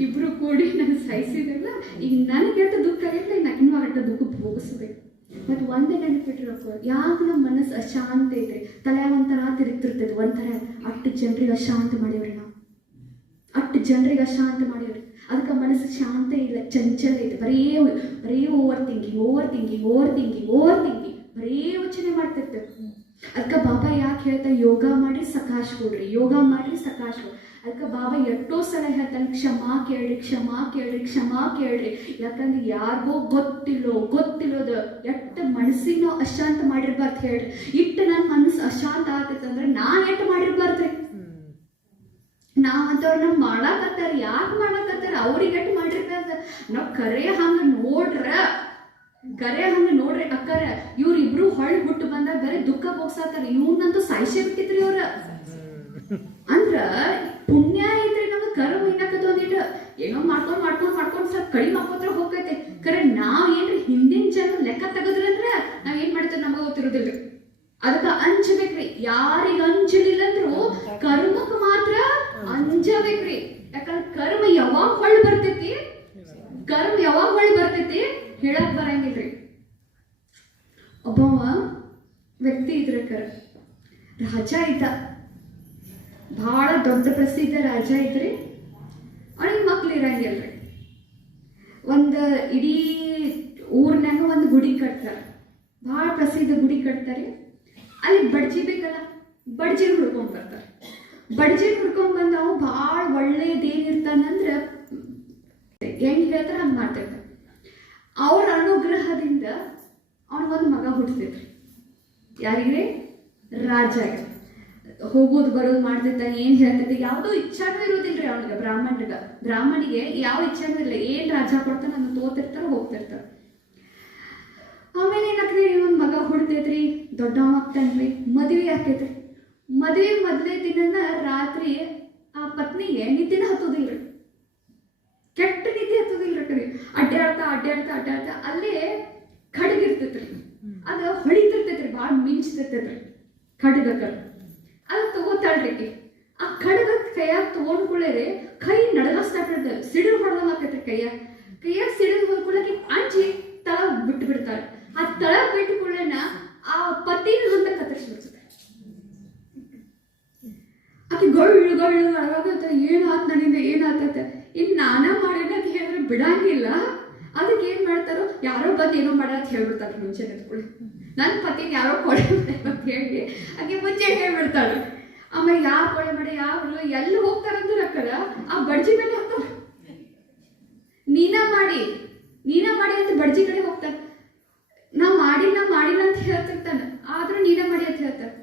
ಇಬ್ರು ಕೂಡಿ ನನ್ನ ಸಾಯಿಸಿದ್ರಲ್ಲ, ಈಗ ನನಗೆ ಎಷ್ಟು ದುಃಖ ಆಗೈತೆ, ಇನ್ನು ಅಕ್ಕಿನೂ ಅಟ್ಟ ದುಃಖ ಹೋಗಿಸ್ಬೇಕು. ಮತ್ತು ಒಂದೇ ನೆನಪಿಟ್ಟಿರಬೇಕು, ಯಾಕೆ ನಮ್ಮ ಮನಸ್ಸು ಅಶಾಂತ ಐತ್ರಿ, ತಲೆ ಒಂಥರ ತಿರುಗ್ತಿರ್ತೈತೆ, ಒಂಥರ ಅಷ್ಟು ಜನರಿಗೆ ಅಶಾಂತ ಮಾಡಿವ್ರಿ ನಾವು, ಅಷ್ಟು ಜನರಿಗೆ ಅಶಾಂತ ಮಾಡಿವ್ರಿ. ಅದಕ್ಕೆ ಮನಸ್ಸು ಶಾಂತ ಇಲ್ಲ, ಚಂಚಲ ಐತೆ. ಬರೀ ಓವರ್ ಥಿಂಕಿಂಗ್, ಬರೀ ಯೋಚನೆ ಮಾಡ್ತಿರ್ತೇವೆ. ಅದಕ್ಕೆ ಬಾಬಾ ಯಾಕೆ ಹೇಳ್ತಾರೆ, ಯೋಗ ಮಾಡಿ ಸಕಾಶ್ ಕೊಡ್ರಿ, ಯೋಗ ಮಾಡಿ ಸಕಾಶ್ ಕೊಡ್ರಿ. ಅದಕ್ಕೆ ಬಾಬಾ ಎಷ್ಟೋ ಸಲ ಹೇಳ್ತಾನೆ, ಕ್ಷಮಾ ಕೇಳ್ರಿ. ಯಾಕಂದ್ರೆ ಯಾರಿಗೋ ಗೊತ್ತಿಲ್ಲೋದು ಎಷ್ಟು ಮನಸ್ಸಿನ ಅಶಾಂತ ಮಾಡಿರ್ಬಾರ್ದು ಹೇಳ್ರಿ. ಇಟ್ಟು ನನ್ನ ಮನಸ್ಸು ಅಶಾಂತ ಆಗ್ತೈತಂದ್ರೆ ನಾನು ಎಷ್ಟು ಮಾಡಿರ್ಬಾರ್ದ್ರಿ. ನಾವಂತವ್ರನ್ನ ಮಾಡಾಕತ್ತಾರ, ಯಾಕೆ ಮಾಡಾಕತ್ತಾರ, ಅವ್ರಿಗೆ ಎಷ್ಟು ಮಾಡಿರ್ಬಾರ್ದ. ನಾವು ಕರೆ ಹಂಗ ನೋಡ್ರಿ ಅಕ್ಕಾರ, ಇವ್ರಿಬ್ರು ಹೊಳ್ಳಿ ಬಿಟ್ಟು ಬಂದಾಗ ಬರೀ ದುಃಖ ಹೋಗ್ಸಾತಾರ. ಇವ್ನಂತೂ ಸಾಯಿಸೇ ಬಿಟ್ಟಿದ್ರಿ ಅವ್ರ. ಅಂದ್ರ ಪುಣ್ಯ ಐತ್ರಿ, ನಮ್ಗೆ ಕರ್ಮ ಏನಾಕತ್ತ ಒಂದಿಟ್ಟು ಏನೋ ಮಾಡ್ಕೊಂಡ್ ಸ್ವಲ್ಪ ಕಡಿಮೆ ಹಾಕೋತ್ರ ಹೋಗೈತೆ. ಕರೆ ನಾವ್ ಏನ್ರಿ ಹಿಂದಿನ ಜನ ಲೆಕ್ಕ ತೆಗದ್ರಂದ್ರ ನಾವ್ ಏನ್ ಮಾಡ್ತೇವೆ ನಮಗ ಗೊತ್ತಿರೋದಿಲ್ರಿ. ಅದಕ್ಕ ಅಂಜಬೇಕ್ರಿ. ಯಾರಿಗ ಅಂಜಲಿಲ್ಲ ಅಂದ್ರು ಕರ್ಮಕ್ ಮಾತ್ರ ಅಂಜಬೇಕ್ರಿ. ಯಾಕಂದ್ರೆ ಕರ್ಮ ಯಾವಾಗ ಹೊಳ್ಳಿ ಬರ್ತೈತಿ ಹೇಳಕ್ ಬರಂಗಿಲ್ರಿ. ಒಬ್ಬವ ವ್ಯಕ್ತಿ ಇದ್ರ ರಾಜ ಇದ್ದ, ಬಹಳ ದೊಡ್ಡ ಪ್ರಸಿದ್ಧ ರಾಜ ಇದ್ರಿ. ಅವನಿಗೆ ಮಕ್ಳು ಇರಂಗಿಲ್ರಿ. ಒಂದು ಇಡೀ ಊರ್ನಾಗ ಒಂದು ಗುಡಿ ಕಟ್ತಾರೆ, ಬಹಳ ಪ್ರಸಿದ್ಧ ಗುಡಿ ಕಟ್ತಾರೆ. ಅಲ್ಲಿ ಬಡ್ಜಿ ಬೇಕಲ್ಲ, ಬಡ್ಜಿನ ಹುಡ್ಕೊಂಡ್ ಬರ್ತಾರೆ. ಬಡ್ಜಿನ ಹುಡ್ಕೊಂಡ್ ಬಂದು ಅವು ಭಾಳ ಒಳ್ಳೇದೇನಿರ್ತಾನಂದ್ರೆ ಹೆಂಗ್ ಹೇಳ್ತಾರೆ ಹಂಗೆ ಮಾಡ್ತಿರ್ತಾರೆ. ಅವ್ರ ಅನುಗ್ರಹದಿಂದ ಅವನಿಗೊಂದು ಮಗ ಹುಟ್ಟಿಸಿದ್ರಿ. ಯಾರಿಗೆ? ರಾಜ. ಹೋಗೋದು ಬರೋದು ಮಾಡ್ತಿದ್ದ, ಏನ್ ಹೇಳ್ತಿದ್ದ, ಯಾವುದೋ ಇಚ್ಛಾನೂ ಇರೋದಿಲ್ರಿ ಅವನಿಗೆ. ಬ್ರಾಹ್ಮಣಿಗೆ ಯಾವ ಇಚ್ಛಾನೂ ಇಲ್ಲ. ಏನ್ ರಾಜ ಕೊಡ್ತಾನೆ ಅದನ್ನ ತೋತಿರ್ತಾರ, ಹೋಗ್ತಿರ್ತಾರ. ಆಮೇಲೆ ಏನಾಗ್ತದೆ, ಒಂದು ಮಗ ಹುಡ್ತೈತ್ರಿ, ದೊಡ್ಡವ ಆಗ್ತಾನ್ರಿ, ಮದುವೆ ಆಕೈತ್ರಿ. ಮದುವೆ ಮೊದಲೇ ದಿನನ ರಾತ್ರಿ ಆ ಪತ್ನಿಗೆ ನಿದ್ದೆನ ಹತ್ತೋದಿಲ್ರಿ, ಕೆಟ್ಟ ನಿದ್ದೆ ಹತ್ತೋದಿಲ್ರಿ. ಕರಿ ಅಡ್ಡಾಡ್ತಾ ಅಲ್ಲೇ ಖಡ್ಗಿರ್ತೈತ್ರಿ, ಅದು ಹೊಳಿತಿರ್ತೈತ್ರಿ, ಭಾಳ ಮಿಂಚ್ತಿರ್ತೈತ್ರಿ ಖಡ್ಗಕ್ಕ. ಅದು ತಗೋತಾಳ್ರಿ. ಆ ಖಡ್ಗ ಕೈಯಾಗ ತಗೊಂಡ್ಕೊಳ್ಳೇರಿ ಕೈ ನಡಗ ಸ್ಟಾರ್ಟ್ ಮಾಡ್ತಾರೆ, ಸಿಡಿದು ಹೊಡೆದಂಗ ಆಕೈತ್ರಿ. ಕೈಯಾಗ ಸಿಡಿದು ಹೊಡ್ಕೊಳ್ಳಿ ಅಂಜಿ ತಳ ಬಿಟ್ಟು ಬಿಡ್ತಾಳೆ. ಆ ತಳ ಬಿಟ್ಟುಕೊಳ್ಳೇನ ಆ ಪತಿನ ಅಂತ ಕತ್ತರಿಸ್ಬಿಡ್ತದೆ. ಆಕೆ ಗೊಳ್ಳು ಅಳಗಾಗತ್ತೆ, ಏನಾತ್ ನನ್ನಿಂದ ಏನಾಗ್ತೈತೆ, ಇನ್ನು ನಾನ ಮಾಡಿಲ್ಲ ಅಂತ ಹೇಳಿದ್ರೆ ಬಿಡಂಗಿಲ್ಲ. ಅದಕ್ಕೆ ಏನ್ ಮಾಡ್ತಾರೋ, ಯಾರೋ ಬಂದು ಏನೋ ಮಾಡ ಅಂತ ಹೇಳ್ಬಿಡ್ತಾರೆ ಮುಂಚೆ ನಿಂತ್ಕೊಳ್ಳಿ. ನನ್ನ ಪತಿನ ಯಾರೋ ಕೊಳೆ ಅಂತ ಹೇಳಿ ಆಕೆ ಮುಂಚೆ ಹೇಳ್ಬಿಡ್ತಾಳೆ. ಆಮೇಲೆ ಯಾವ ಕೊಳೆ ಮಾಡಿ ಯಾವ ಎಲ್ಲಿ ಹೋಗ್ತಾರಂದ್ರೆ ಅಕ್ಕಡ ಆ ಬಡ್ಜಿ ಮೇಲೆ ಹೋಗ್ತಾರ. ನೀನ ಮಾಡಿ ಅಂತ ಬಡ್ಜಿ ಕಡೆ ಹೋಗ್ತಾರ. ನಾ ಮಾಡಿಲ್ಲ ಅಂತ ಹೇಳ್ತಿರ್ತಾನೆ, ಆದ್ರೂ ನೀನ ಮಾಡಿ ಅಂತ ಹೇಳ್ತಾರೆ.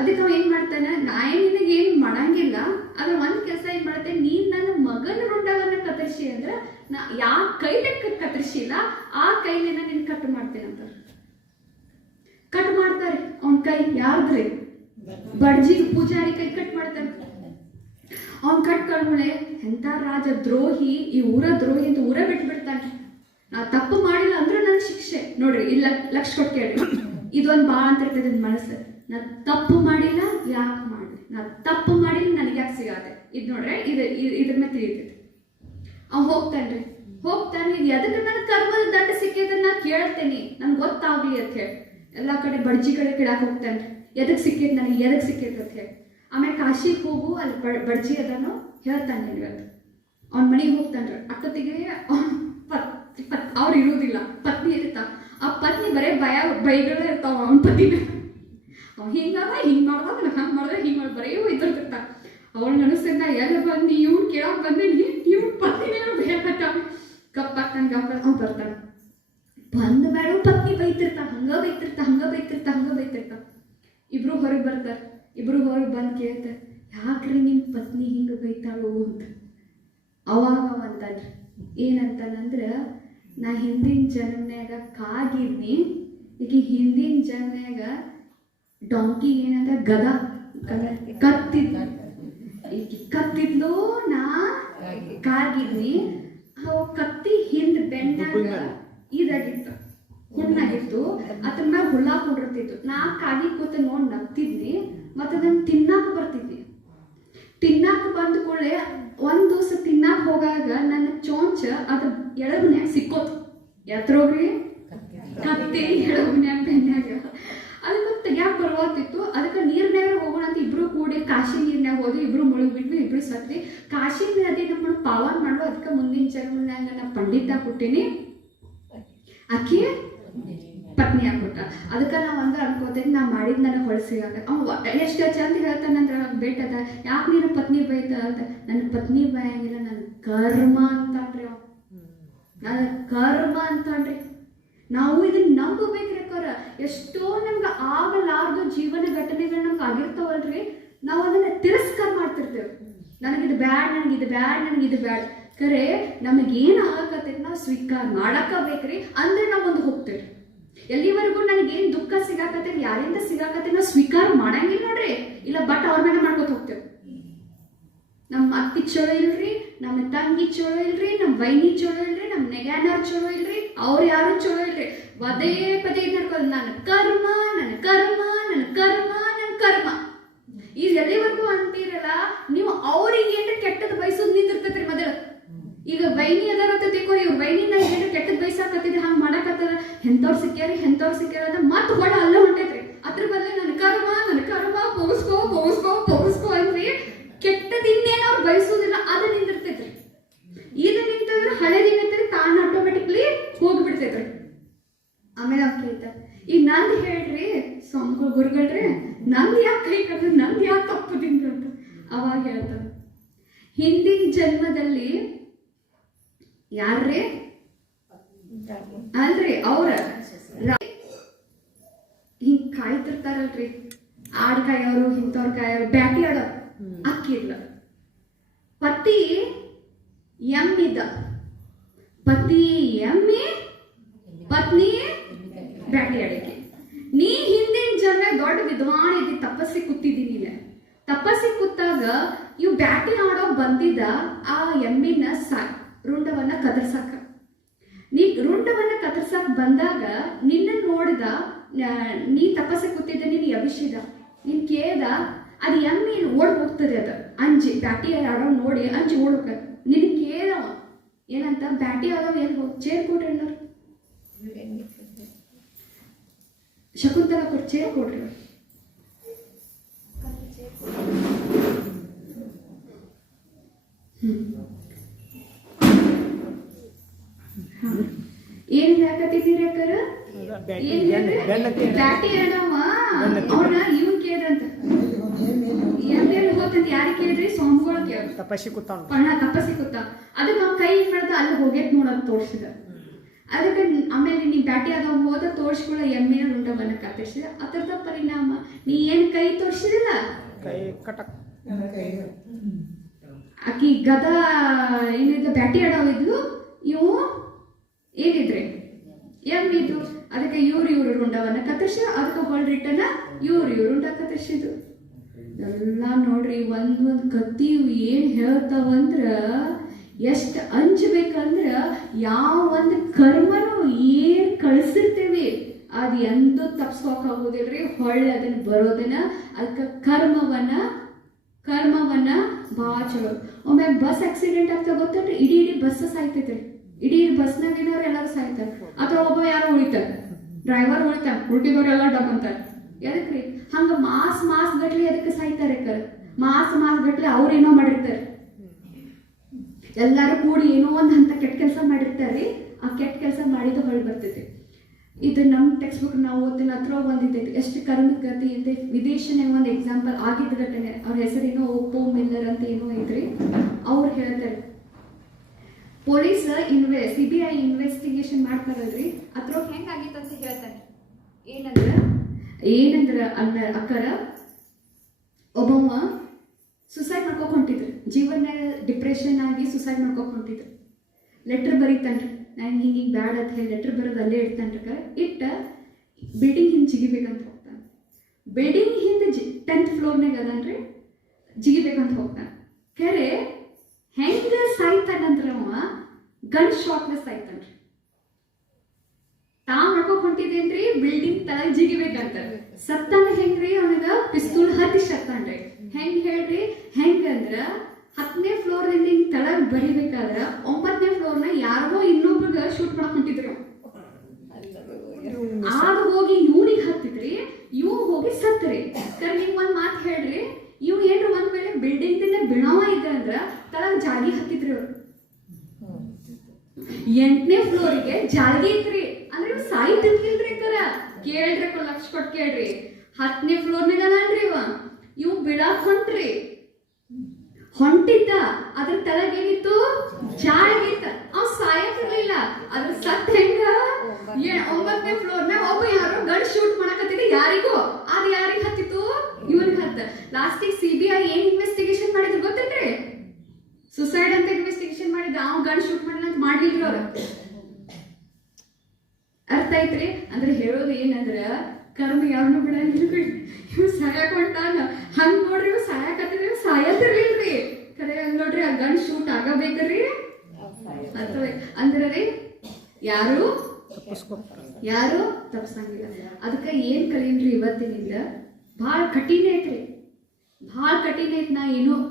ಅದಕ್ಕೆ ಅವ ಏನ್ ಮಾಡ್ತಾನ, ನಾ ನಿನಗೆ ಏನು ಮಾಡಂಗಿಲ್ಲ, ಆದ್ರೆ ಒಂದ್ ಕೆಲಸ ಏನ್ ಮಾಡ್ತೇನೆ, ನೀನ್ ನನ್ನ ಮಗನ ರುಂಡವನ್ನ ಕತ್ತರಿಸಿ ಅಂದ್ರ ನಾ ಯಾ ಕೈಲಿ ಕತ್ತರಿಸಿಲ್ಲ ಆ ಕೈಲಿನ ನಿನ್ ಕಟ್ ಮಾಡ್ತೇನಂತ. ಕಟ್ ಮಾಡ್ತಾರೆ ಅವನ್ ಕೈ. ಯಾರ್ದ್ರಿ? ಬಡ್ಜಿ ಪೂಜಾರಿ ಕೈ ಕಟ್ ಮಾಡ್ತಾನೆ. ಅವನ್ ಕಟ್ ಕಳ್ಮುಳೆ ಎಂತ ರಾಜ ದ್ರೋಹಿ, ಈ ಊರ ದ್ರೋಹಿ ಅಂತ ಊರ ಬಿಟ್ಬಿಡ್ತಾನೆ. ನಾ ತಪ್ಪು ಮಾಡಿಲ್ಲ ಅಂದ್ರೆ ನನ್ ಶಿಕ್ಷೆ ನೋಡ್ರಿ. ಇಲ್ಲ ಲಕ್ಷ ಕೊಟ್ಟು ಕೇಳ್ರಿ, ಇದೊಂದು ಭಾಳ ಅಂತ ಇರ್ತದೆ ಮನಸ್ಸು. ನಾ ತಪ್ಪು ಮಾಡಿಲ್ಲ, ಯಾಕೆ ಮಾಡಿ? ನಾ ತಪ್ಪು ಮಾಡಿಲ್ಲ, ನನಗೆ ಯಾಕೆ ಸಿಗತ್ತೆ? ಇದು ನೋಡ್ರೆ ಇದ್ರ ಮೇಲೆ ತಿಳಿತೈತಿ. ಅವ್ ಹೋಗ್ತಾನ್ರಿ, ಹೋಗ್ತಾನೆ. ಇದು ಎದಕ್ಕೆ ನನ್ನ ಕರ್ಮದ ದಂಡ ಸಿಕ್ಕೈತೆ ನಾ ಕೇಳ್ತೇನೆ, ನನ್ಗೆ ಗೊತ್ತಾಗ್ಲಿ ಅಂತ ಹೇಳಿ ಎಲ್ಲಾ ಕಡೆ ಬಡ್ಜಿ ಕಡೆ ಕೇಳಾಕ್ ಹೋಗ್ತಾನ್ರಿ. ಎದಕ್ ಸಿಕ್ಕೈತೆ ನನಗೆ, ಎದಕ್ ಸಿಕ್ಕೈತೆ ಅಂತ ಹೇಳಿ. ಆಮೇಲೆ ಕಾಶಿಗೆ ಹೋಗು, ಅಲ್ಲಿ ಬಡ್ಜಿ ಅದನ್ನು ಹೇಳ್ತಾನೆ ಇವತ್ತು. ಅವ್ನ ಮನೆಗೆ ಹೋಗ್ತಾನ್ರಿ. ಅಕ್ಕತ್ತಿಗೆ ಅವ್ರು ಇರುವುದಿಲ್ಲ, ಪತ್ನಿ ಇರ್ತಾ. ಆ ಪತ್ನಿ ಬರೇ ಬೈಗಳೇ ಇರ್ತಾವ ಅವನ ಪತಿನ. ಅವ್ ಹಿಂಗವ, ಹಿಂಗ್ ಮಾಡ್ದ, ಹಂಗ್ ಮಾಡ್ದ, ಹಿಂಗ್ ಮಾಡ್ ಬರೇ ಇದ್ದಿರ್ತ. ಅವಳ ಅನಿಸ್ತದ ಎಲ್ಲ ಬಂದು ಇವ್ನು ಕೇಳಕ್ ಬಂದೇನಿ, ಇವ್ನ ಪತ್ನಿನೇ ಬೇಕತ್ತ. ಗಪ್ಪಾಗ್ತಾನೆ ಅವ್ನು ಬರ್ತಾನೆ. ಬಂದ ಬೇಡ ಪತ್ನಿ ಬೈತಿರ್ತ, ಹಂಗ ಬೈತಿರ್ತ. ಇಬ್ರು ಹೊರಗೆ ಬರ್ತಾರ. ಇಬ್ರು ಹೊರಗೆ ಬಂದು ಕೇಳ್ತಾರೆ, ಯಾಕ್ರಿ ನಿಮ್ ಪತ್ನಿ ಹಿಂಗ ಬೈತಾಳು ಅಂತ. ಅವಾಗ ಅಂತಾನ್ರಿ, ಏನಂತಾನಂದ್ರ, ನಾ ಹಿಂದಿನ ಜನ್ಮ್ಯಾಗ ಕಾಗಿದ್ನಿ, ಈಗ ಹಿಂದಿನ ಜನ್ಮ್ಯಾಗ ಡಾಂಕಿ ಏನಂತ ಗದ ಕತ್ತಿದ್ಲು, ನಾ ಕಾಗಿದ್ನಿ. ಅವ ಕತ್ತಿ ಹಿಂದ್ ಬೆನ್ನಾಗ ಇದಾಗಿತ್ತು, ಹುಣ್ಣಾಗಿತ್ತು. ಅದ್ರ ಮ್ಯಾಗ ಹುಳ ಕುಡಿರ್ತಿತ್ತು. ನಾ ಕಾಗಿ ಕೂತ ನೋಡ್ ನಗ್ತಿದ್ನಿ, ಮತ್ತೆ ಅದನ್ನ ತಿನ್ನಾಕ ಬರ್ತಿದ್ವಿ. ತಿನ್ನಾಕ ಬಂದ ಕೂಡಲೇ ಒಂದ್ ದಿವಸ ತಿನ್ನಾಕ ಹೋಗಾಗ ನನ್ನ ಚೋಂಚ ಅದ ಎಳಗುನ್ಯಾಗ ಸಿಕ್ಕೋತು. ಎತ್ರೋಗ್ರಿ ಕತ್ತಿ ಎಳಗುನ್ಯಾಗ ಬೆನ್ಯಾಗ. ಅದಕ್ಕೆ ತೆಗ್ಯಾಕ ಬರುವತ್ತಿತ್ತು. ಅದಕ್ಕೆ ನೀರ್ನ್ಯಾಗ ಹೋಗೋಣ ಅಂತ ಇಬ್ರು ಕೂಡಿ ಕಾಶಿ ನೀರ್ನ್ಯಾಗ ಹೋದ್ವಿ. ಇಬ್ರು ಮುಳುಗ್ಬಿಟ್ವಿ, ಇಬ್ರು ಸತ್ವಿ. ಕಾಶಿ ನದಿ ನಮ್ಮನ್ನು ಪಾವನ್ ಮಾಡುವ. ಅದಕ್ಕೆ ಮುಂದಿನ ಜನ್ಮನ್ಯಾಗ ನಾ ಪಂಡಿತ ಹುಟ್ಟಿನಿ, ಆಕಿ ಪತ್ನಿ ಆಗ್ಬಿಟ್ಟ. ಅದಕ್ಕೆ ನಾವ್ ಅಂದ್ರೆ ಅನ್ಕೋತೇನೆ, ನಾ ಮಾಡಿದ್ ನನಗೆ ಹೊಳಸಿಗಾಗ. ಅವ್ ಎಷ್ಟು ಚಂದ ಹೇಳ್ತಾನಂದ್ರ ಬೇಟದ, ಯಾಕೆ ನೀನು ಪತ್ನಿ ಬೈತ ಅಂತ. ನನ್ನ ಪತ್ನಿ ಬಯಂಗಿಲ್ಲ, ನನ್ನ ಕರ್ಮ ಅಂತಾನ್ರಿ. ಅವ್ ನನ್ನ ಕರ್ಮ ಅಂತಾನ್ರಿ. ನಾವು ಇದನ್ನ ನಂಬಬೇಕ್ರಿ. ಎಷ್ಟೋ ನಮ್ಗೆ ಆಗಲಾರ್ದು ಜೀವನ ಘಟನೆಗಳು ನಮ್ಗೆ ಆಗಿರ್ತಾವಲ್ರಿ, ನಾವು ಅದನ್ನ ತಿರಸ್ಕಾರ ಮಾಡ್ತಿರ್ತೇವೆ. ನನಗಿದು ಬ್ಯಾಡ್, ನನಗಿದು ಬ್ಯಾಡ್. ಖರೆ ನಮಗೇನು ಆಗಕತ್ತೈತಿ ನಾವು ಸ್ವೀಕಾರ ಮಾಡಕ ಬೇಕ್ರಿ. ಅಂದ್ರೆ ನಾವು ಒಂದು ಹೋಗ್ತೇವೆ. ಎಲ್ಲಿವರೆಗೂ ನನಗೇನು ದುಃಖ ಸಿಗಾಕತ್ತೈತಿ, ಯಾರಿಂದ ಸಿಗಾಕತ್ತೈತಿ, ನಾವು ಸ್ವೀಕಾರ ಮಾಡಂಗಿಲ್ಲ ನೋಡ್ರಿ. ಇಲ್ಲ ಬಟ್ ಅವ್ರ ಮೇಲೆ ಮಾಡ್ಕೊತ ಹೋಗ್ತೇವೆ. ನಮ್ಮ ಅತ್ತಿ ಚಲೋ ಇಲ್ರಿ, ನಮ್ಮ ತಂಗಿ ಚಲೋ ಇಲ್ರಿ, ನಮ್ಮ ವೈನಿ ಚಲೋ ಇಲ್ರಿ, ನಮ್ಮ ನೆಗ್ಯಾನವ್ರು ಚಲೋ ಇಲ್ರಿ, ಅವ್ರು ಯಾರು ಚಲೋ ಇಲ್ರಿ. ಪದೇ ಪದೇ ನಡ್ಕೋದು ನನ್ನ ಕರ್ಮ. ಈಗ ಎಲ್ಲಿವರೆಗೂ ಅಂತೀರಲ್ಲ ನೀವು, ಅವ್ರಿಗೆ ಏನ್ರ ಕೆಟ್ಟದ್ ಬಯಸೋದು ನಿಂತಿರ್ತೈತ್ರಿ ಮೊದಲು. ಈಗ ವೈನಿ ಅದಾರ ಅಂತ ತಿಳ್ಕೊರಿ, ಇವ್ರು ವೈನಿನ ಏನ್ರ ಕೆಟ್ಟದ್ ಬಯಸಾಕತ್ತಿದ್ರೆ ಹಂಗ ಮಾಡಕತ್ತಾರ, ಎಂತವ್ರು ಸಿಕ್ಕ್ಯಾರ ಅಂತ ಮತ್ ಹೊಡ ಅಲ್ಲ ಹೊಂಟೈತ್ರಿ. ಅದ್ರ ಬದಲು ನನ್ನ ಕರ್ಮ ಪೋಗಿಸ್ಕೋ ಅಂದ್ರಿ. ಕೆಟ್ಟದಿನ್ನೇನು ಅವ್ರು ಬಯಸೋದಿಲ್ಲ, ಅದು ನಿಂದಿರ್ತೈತ್ರಿ. ಇದು ನಿಂತಂದ್ರೆ ಹಳದಿ ನಿಂತಂದ್ರೆ ತಾನು ಆಟೋಮೆಟಿಕ್ಲಿ ಹೋಗ್ಬಿಡ್ತೈತ್ರಿ. ಆಮೇಲೆ ಅವ್ರು ಕೇಳ್ತಾರೆ, ಈಗ ನಂದು ಹೇಳ್ರಿ ಸ್ವಾಮಿಗಳು ಗುರುಗಳ್ರಿ, ನಂದು ಯಾಕೆ ಕೈ ಕಡ್ದು, ನಂದು ಯಾಕೆ ತಪ್ಪದಿಂದ್ರು ಅಂತ. ಅವಾಗ ಹೇಳ್ತಾರೆ, ಹಿಂದಿನ ಜನ್ಮದಲ್ಲಿ ಯಾರ್ರಿ ಅಲ್ರಿ ಅವ್ರ ಹಿಂಗ್ ಕಾಯ್ತಿರ್ತಾರಲ್ರಿ, ಆಡ್ ಕಾಯೋರು, ಇಂಥವ್ರ ಕಾಯೋರು, ಬ್ಯಾಟಿ ಆಡೋರು. ಅಕ್ಕಿರ್ಲ ಪತಿ ಎಮ್ಮಿದ್ದ, ಪತಿ ಎಮ್ಮಿ, ಪತ್ನಿ ಬ್ಯಾಟಿ ಆಡಕ್ಕೆ. ನೀ ಹಿಂದಿನ ಜನ ದೊಡ್ಡ ವಿದ್ವಾನ್ ಇದ್ದಿ, ತಪಸ್ಸಿ ಕೂತಿದ್ದೀನಿ. ತಪಸ್ಸಿ ಕೂತಾಗ ಇವ್ ಬ್ಯಾಟಿ ಆಡೋ ಬಂದಿದ್ದ ಆ ಎಮ್ಮಿನ ರುಂಡವನ್ನ ಕದರ್ಸಾಕ. ನೀ ರುಂಡವನ್ನ ಕದರ್ಸಾಕ ಬಂದಾಗ ನಿನ್ನ ನೋಡಿದ, ನೀ ತಪಸ್ಸಿ ಕೂತಿದ್ದ, ನೀನ್ ಎಬಿಸಿದ, ನೀನ್ ಕೇಳ್ದ, ಅದು ಎಮ್ಮಿ ಓಡ್ ಹೋಗ್ತದೆ. ಅದು ಅಂಜಿ ಬ್ಯಾಟಿ ಆಡೋ ನೋಡಿ ಅಂಜಿ ಓಡ್ಕ. ನಿನ್ ಕೇಳವ ಏನಂತ, ಬ್ಯಾಟಿ ಆಡೋ ಏನ್ ಹೋಗಿ ಚೇರ್ ಕೊಡ್ರಿ ಅನ್ನೋರು. ಶಕುಂತಲ ಕೊಟ್ಟು ಚೇರ್ ಕೊಡ್ರಿ. ಏನ್ ಹೇಳಕತ್ತಿದ್ದೀರಿ ಅಕ್ಕರ? ಬ್ಯಾಟಿ ಆಡವ ಅವನ ಇವನ್ ಕೇಳ್ರಂತ. ಎಲ್ಲಿ ಹೋತಂತ ಯಾರಿಗೆ ಕೇಳಿದ್ರಿ? ಸ್ವಾಮಿಗಳು ಕೇಳ್ರಿ. ತಪಸ್ಸಿ ಕೂತ. ಅದಕ್ಕೆ ಅವ್ನ ಕೈ ಹಿಡ್ದ ಅಲ್ಲಿ ಹೋಗೇತ್ ನೋಡೋದು ತೋರಿಸಿದ. ಅದಕ್ಕೆ ಆಮೇಲೆ ನೀ ಬ್ಯಾಟಿ ಆದವ ಹೋದ ತೋರಿಸ್ಕೊಳ್ಳೋ ಎಮ್ಮೆನ ರುಂಡವನ್ನ ಕತ್ತರಿಸಿದ ಅದರದ ಪರಿಣಾಮ ನೀ ಏನು ಕೈ ತೋರಿಸಿದಿಲ್ಲ ಕೈ ಕಟಕ್ ಆಕಿ ಗದ ಏನಿದ್ದು ಬ್ಯಾಟಿ ಆಡೋವಿದ್ಲು ಇವು ಏನಿದ್ರಿ ಎಮ್ಮಿದ್ದು ಅದಕ್ಕೆ ಇವ್ರು ರುಂಡವನ್ನ ಕತ್ತರಿಸಿ ಅದಕ್ಕೆ ಹೊಳ್ ರಿಟರ್ನ ಇವ್ರು ರುಂಡ ಕತ್ತರಿಸಿದ್ರು. ಎಲ್ಲ ನೋಡ್ರಿ ಒಂದ್ ಕತ್ತಿ ಏನ್ ಹೇಳ್ತಾವಂದ್ರ ಎಷ್ಟು ಅಂಜಬೇಕಂದ್ರ ಯಾವ ಒಂದು ಕರ್ಮನು ಏನ್ ಕಳಿಸಿರ್ತೇವಿ ಅದು ಎಂದೂ ತಪ್ಸ್ಕೋಕಾಗೋದಿಲ್ರಿ. ಹೊಳ್ಳಿ ಅದನ್ನ ಬರೋದನ್ನ ಅದಕ್ಕೆ ಕರ್ಮವನ್ನ ಭಾಳ ಚಲೋ. ಒಮ್ಮೆ ಬಸ್ ಆಕ್ಸಿಡೆಂಟ್ ಆಗ್ತಾ ಗೊತ್ತಲ್ರಿ, ಇಡೀ ಬಸ್ ಸಾಯ್ತೈತ್ರಿ. ಇಡೀ ಬಸ್ನಾಗ ಏನವ್ರು ಎಲ್ಲರೂ ಸಾಯ್ತಾರೆ ಅಥವಾ ಒಬ್ಬ ಯಾರೋ ಉಳಿತಾರೆ, ಡ್ರೈವರ್ ಉಳಿತಾನ, ಉಳ್ಕಿದವ್ರೆಲ್ಲ ಡಬ್ ಅಂತಾರೆ. ಎದಕ್ರಿ ಹಂಗ ಮಾಸ್ ಗಟ್ಲಿ ಅದಕ್ಕೆ ಸಾಯ್ತಾರೆ. ಮಾಸ್ ಗಟ್ಲಿ ಅವ್ರೇನೋ ಮಾಡಿರ್ತಾರೆ, ಎಲ್ಲಾರು ಕೂಡಿ ಏನೋ ಒಂದು ಹಂತ ಕೆಟ್ಟ ಕೆಲಸ ಮಾಡಿರ್ತಾರ್ರಿ. ಆ ಕೆಟ್ಟ ಕೆಲಸ ಮಾಡಿದ ಹೊಳ್ ಬರ್ತೈತಿ. ಇದು ನಮ್ಮ ಟೆಕ್ಸ್ಟ್ ಬುಕ್ ನಾವು ಓದ್ತಿನ ಹತ್ರ ಒಂದಿರ್ತೈತಿ ಎಷ್ಟು ಕರ್ಮದ ಗತಿ ಅಂತ. ವಿದೇಶನಾಗ ಒಂದು ಎಕ್ಸಾಂಪಲ್ ಆಗಿದ್ದ ಘಟನೆ, ಅವ್ರ ಹೆಸರೇನೋ ಓಪೋ ಮಿಲ್ಲರ್ ಅಂತ ಏನೋ ಐತ್ರಿ. ಅವ್ರು ಹೇಳ್ತಾರೆ ಪೊಲೀಸ್ CBI ಇನ್ವೆಸ್ಟಿಗೇಷನ್ ಮಾಡ್ತಾರಲ್ರಿ, ಅದ್ರೊಳಗೆ ಹೆಂಗಾಗಿತ್ತು ಅಂತ ಹೇಳ್ತಾನೆ. ಏನಂದ್ರ ಅಕ್ಕರ ಒಬ್ಬವ ಸುಸೈಡ್ ಮಾಡ್ಕೋಕ್ ಹೊಂಟಿದ್ರು, ಜೀವನ ಡಿಪ್ರೆಷನ್ ಆಗಿ ಸುಸೈಡ್ ಮಾಡ್ಕೋಕ್ ಹೊಂಟಿದ್ರು. ಲೆಟರ್ ಬರೀತಾನ್ರಿ, ನಾನು ಹಿಂಗೆ ಬ್ಯಾಡ್ ಅಂತ ಹೇಳಿ ಲೆಟರ್ ಬರೋದು ಅಲ್ಲೇ ಇಡ್ತಾನ್ರಿ. ಇಟ್ಟ ಬಿಲ್ಡಿಂಗ್ ಹಿಂದೆ ಜಿಗಿಬೇಕಂತ ಹೋಗ್ತಾನೆ. ಬಿಲ್ಡಿಂಗ್ ಹಿಂದೆ 10th ಫ್ಲೋರ್ನಾಗ ಅದನ್ರಿ, ಜಿಗಿಬೇಕಂತ ಹೋಗ್ತಾನೆ. ಖರೆ ಹೆಂಗ ಸಾಯ್ತಾನಂದ್ರ ಅವ ಗನ್ ಶಾಟ್ಲೆಸ್ ಸಾಯ್ತಾನ್ರಿ. ತಾವ್ ಮಾಡ್ಕೋಕ್ ಹೊಂಟಿದೇನ್ರಿ, ಬಿಲ್ಡಿಂಗ್ ತಳಗ್ ಜಿಗಿಬೇಕಂತ ಸತ್ತಾನ. ಹೆಂಗ್ರಿ ಅವನಿಗ ಪಿಸ್ತೂಲ್ ಹತ್ತಿ ಸತ್ತಾನ್ರಿ. ಹೆಂಗ್ ಹೇಳ್ರಿ, ಹೆಂಗಂದ್ರ 10ನೇ ಫ್ಲೋರ್ದಿಂದ ಹಿಂಗ್ ತಳಗ್ ಬರಿಬೇಕಾದ್ರ 9ನೇ ಫ್ಲೋರ್ನ ಯಾರಿಗೋ ಇನ್ನೊಬ್ರಿಗೆ ಶೂಟ್ ಮಾಡಕ್ ಹೊಂಟಿದ್ರಿ. ಆಗ ಹೋಗಿ ಇವ್ನಿಗೆ ಹತ್ತಿದ್ರಿ, ಇವ್ ಹೋಗಿ ಸತ್ರಿ. ಕರೆ ನಿಮ್ ಒಂದ್ ಮಾತು ಹೇಳ್ರಿ, ಇವ್ ಏನ್ರ ಒಂದ್ ವೇಳೆ ಬಿಲ್ಡಿಂಗ್ ದಿಂದ ಬಿಣವ ಇದ್ದ ಅಂದ್ರ ತಳಗ್ ಜಾಗಿ ಹಾಕಿದ್ರಿ ಅವ್ರು. 8ನೇ ಫ್ಲೋರಿಗೆ ಜಾಲ್ಗಿ ಇತ್ರಿ ಅಂದ್ರೆ ಇವ್ ಸಾಯಿ ತಿನ್ಕಿಲ್ರಿ. ಕೇಳ್ರಿ ಲಕ್ಷ ಕೊಟ್ಟು ಕೇಳ್ರಿ. 10ನೇ ಫ್ಲೋರ್ನಾಗ ಅದನ್ರಿ ಇವ್ ಬಿಡಾಕ್ ಹೊಂಟಿದ್ದ. ಅದ್ರ ತಳಗೇನಿತ್ತು, ಜಾಳ್ಗಿತ್ತ. ಅವ್ ಸಾಯಕಿರ್ಲಿಲ್ಲ. ಅದ್ರ ಸತ್ ಹೆಂಗ 9ನೇ ಫ್ಲೋರ್ನಾಗ ಒಬ್ಬ ಯಾರೋ ಗನ್ ಶೂಟ್ ಮಾಡಕತ್ತಿದ್ದ ಯಾರಿಗೂ. ಅದ್ ಯಾರಿಗ್ ಹತ್ತಿತ್ತು, ಇವ್ರಿಗೆ ಹತ್ತ. ಲಾಸ್ಟಿಗೆ CBI ಏನ್ ಇನ್ವೆಸ್ಟಿಗೇಷನ್ ಮಾಡಿದ್ರು ಗೊತ್ತೇನ್ರಿ, ಸುಸೈಡ್ ಅಂತ ಇನ್ವೆಸ್ಟಿಗೇಷನ್ ಮಾಡಿದ. ಅವ್ ಗನ್ ಶೂಟ್ ಮಾಡಿದ ಅಂತ ಮಾಡ್ಲಿಲ್ರಿ ಅವ್ರ. ಅರ್ಥ ಐತ್ರಿ? ಅಂದ್ರೆ ಹೇಳೋದು ಏನಂದ್ರ ಕರ್ಮ ಯಾರನ್ನೂ ಬಿಡಂಗಿಲ್ರಿ. ಇವ್ ಸಾಯಕ್ ಹೊಂಟಾನ, ಹಂಗ್ ನೋಡ್ರಿ ಇವ್ ಸಾಯಕತ್ತಿದ್ರಿ, ಇವ್ ಸಾಯತಿರ್ಲಿಲ್ರಿ. ಕರೆ ಹಂಗ್ ನೋಡ್ರಿ ಆ ಗನ್ ಶೂಟ್ ಆಗಬೇಕ್ರಿ. ಅಥವಾ ಅಂದ್ರ ರೀ ಯಾರು ತಪ್ಸಂಗಿಲ್ಲ. ಅದಕ್ಕೆ ಏನ್ ಕಲಿಯನ್ರಿ ಇವತ್ತಿನಿಂದ ಭಾಳ ಕಠಿಣ ಐತ್ರಿ, ಭಾಳ ಕಠಿಣ ಐತಿ.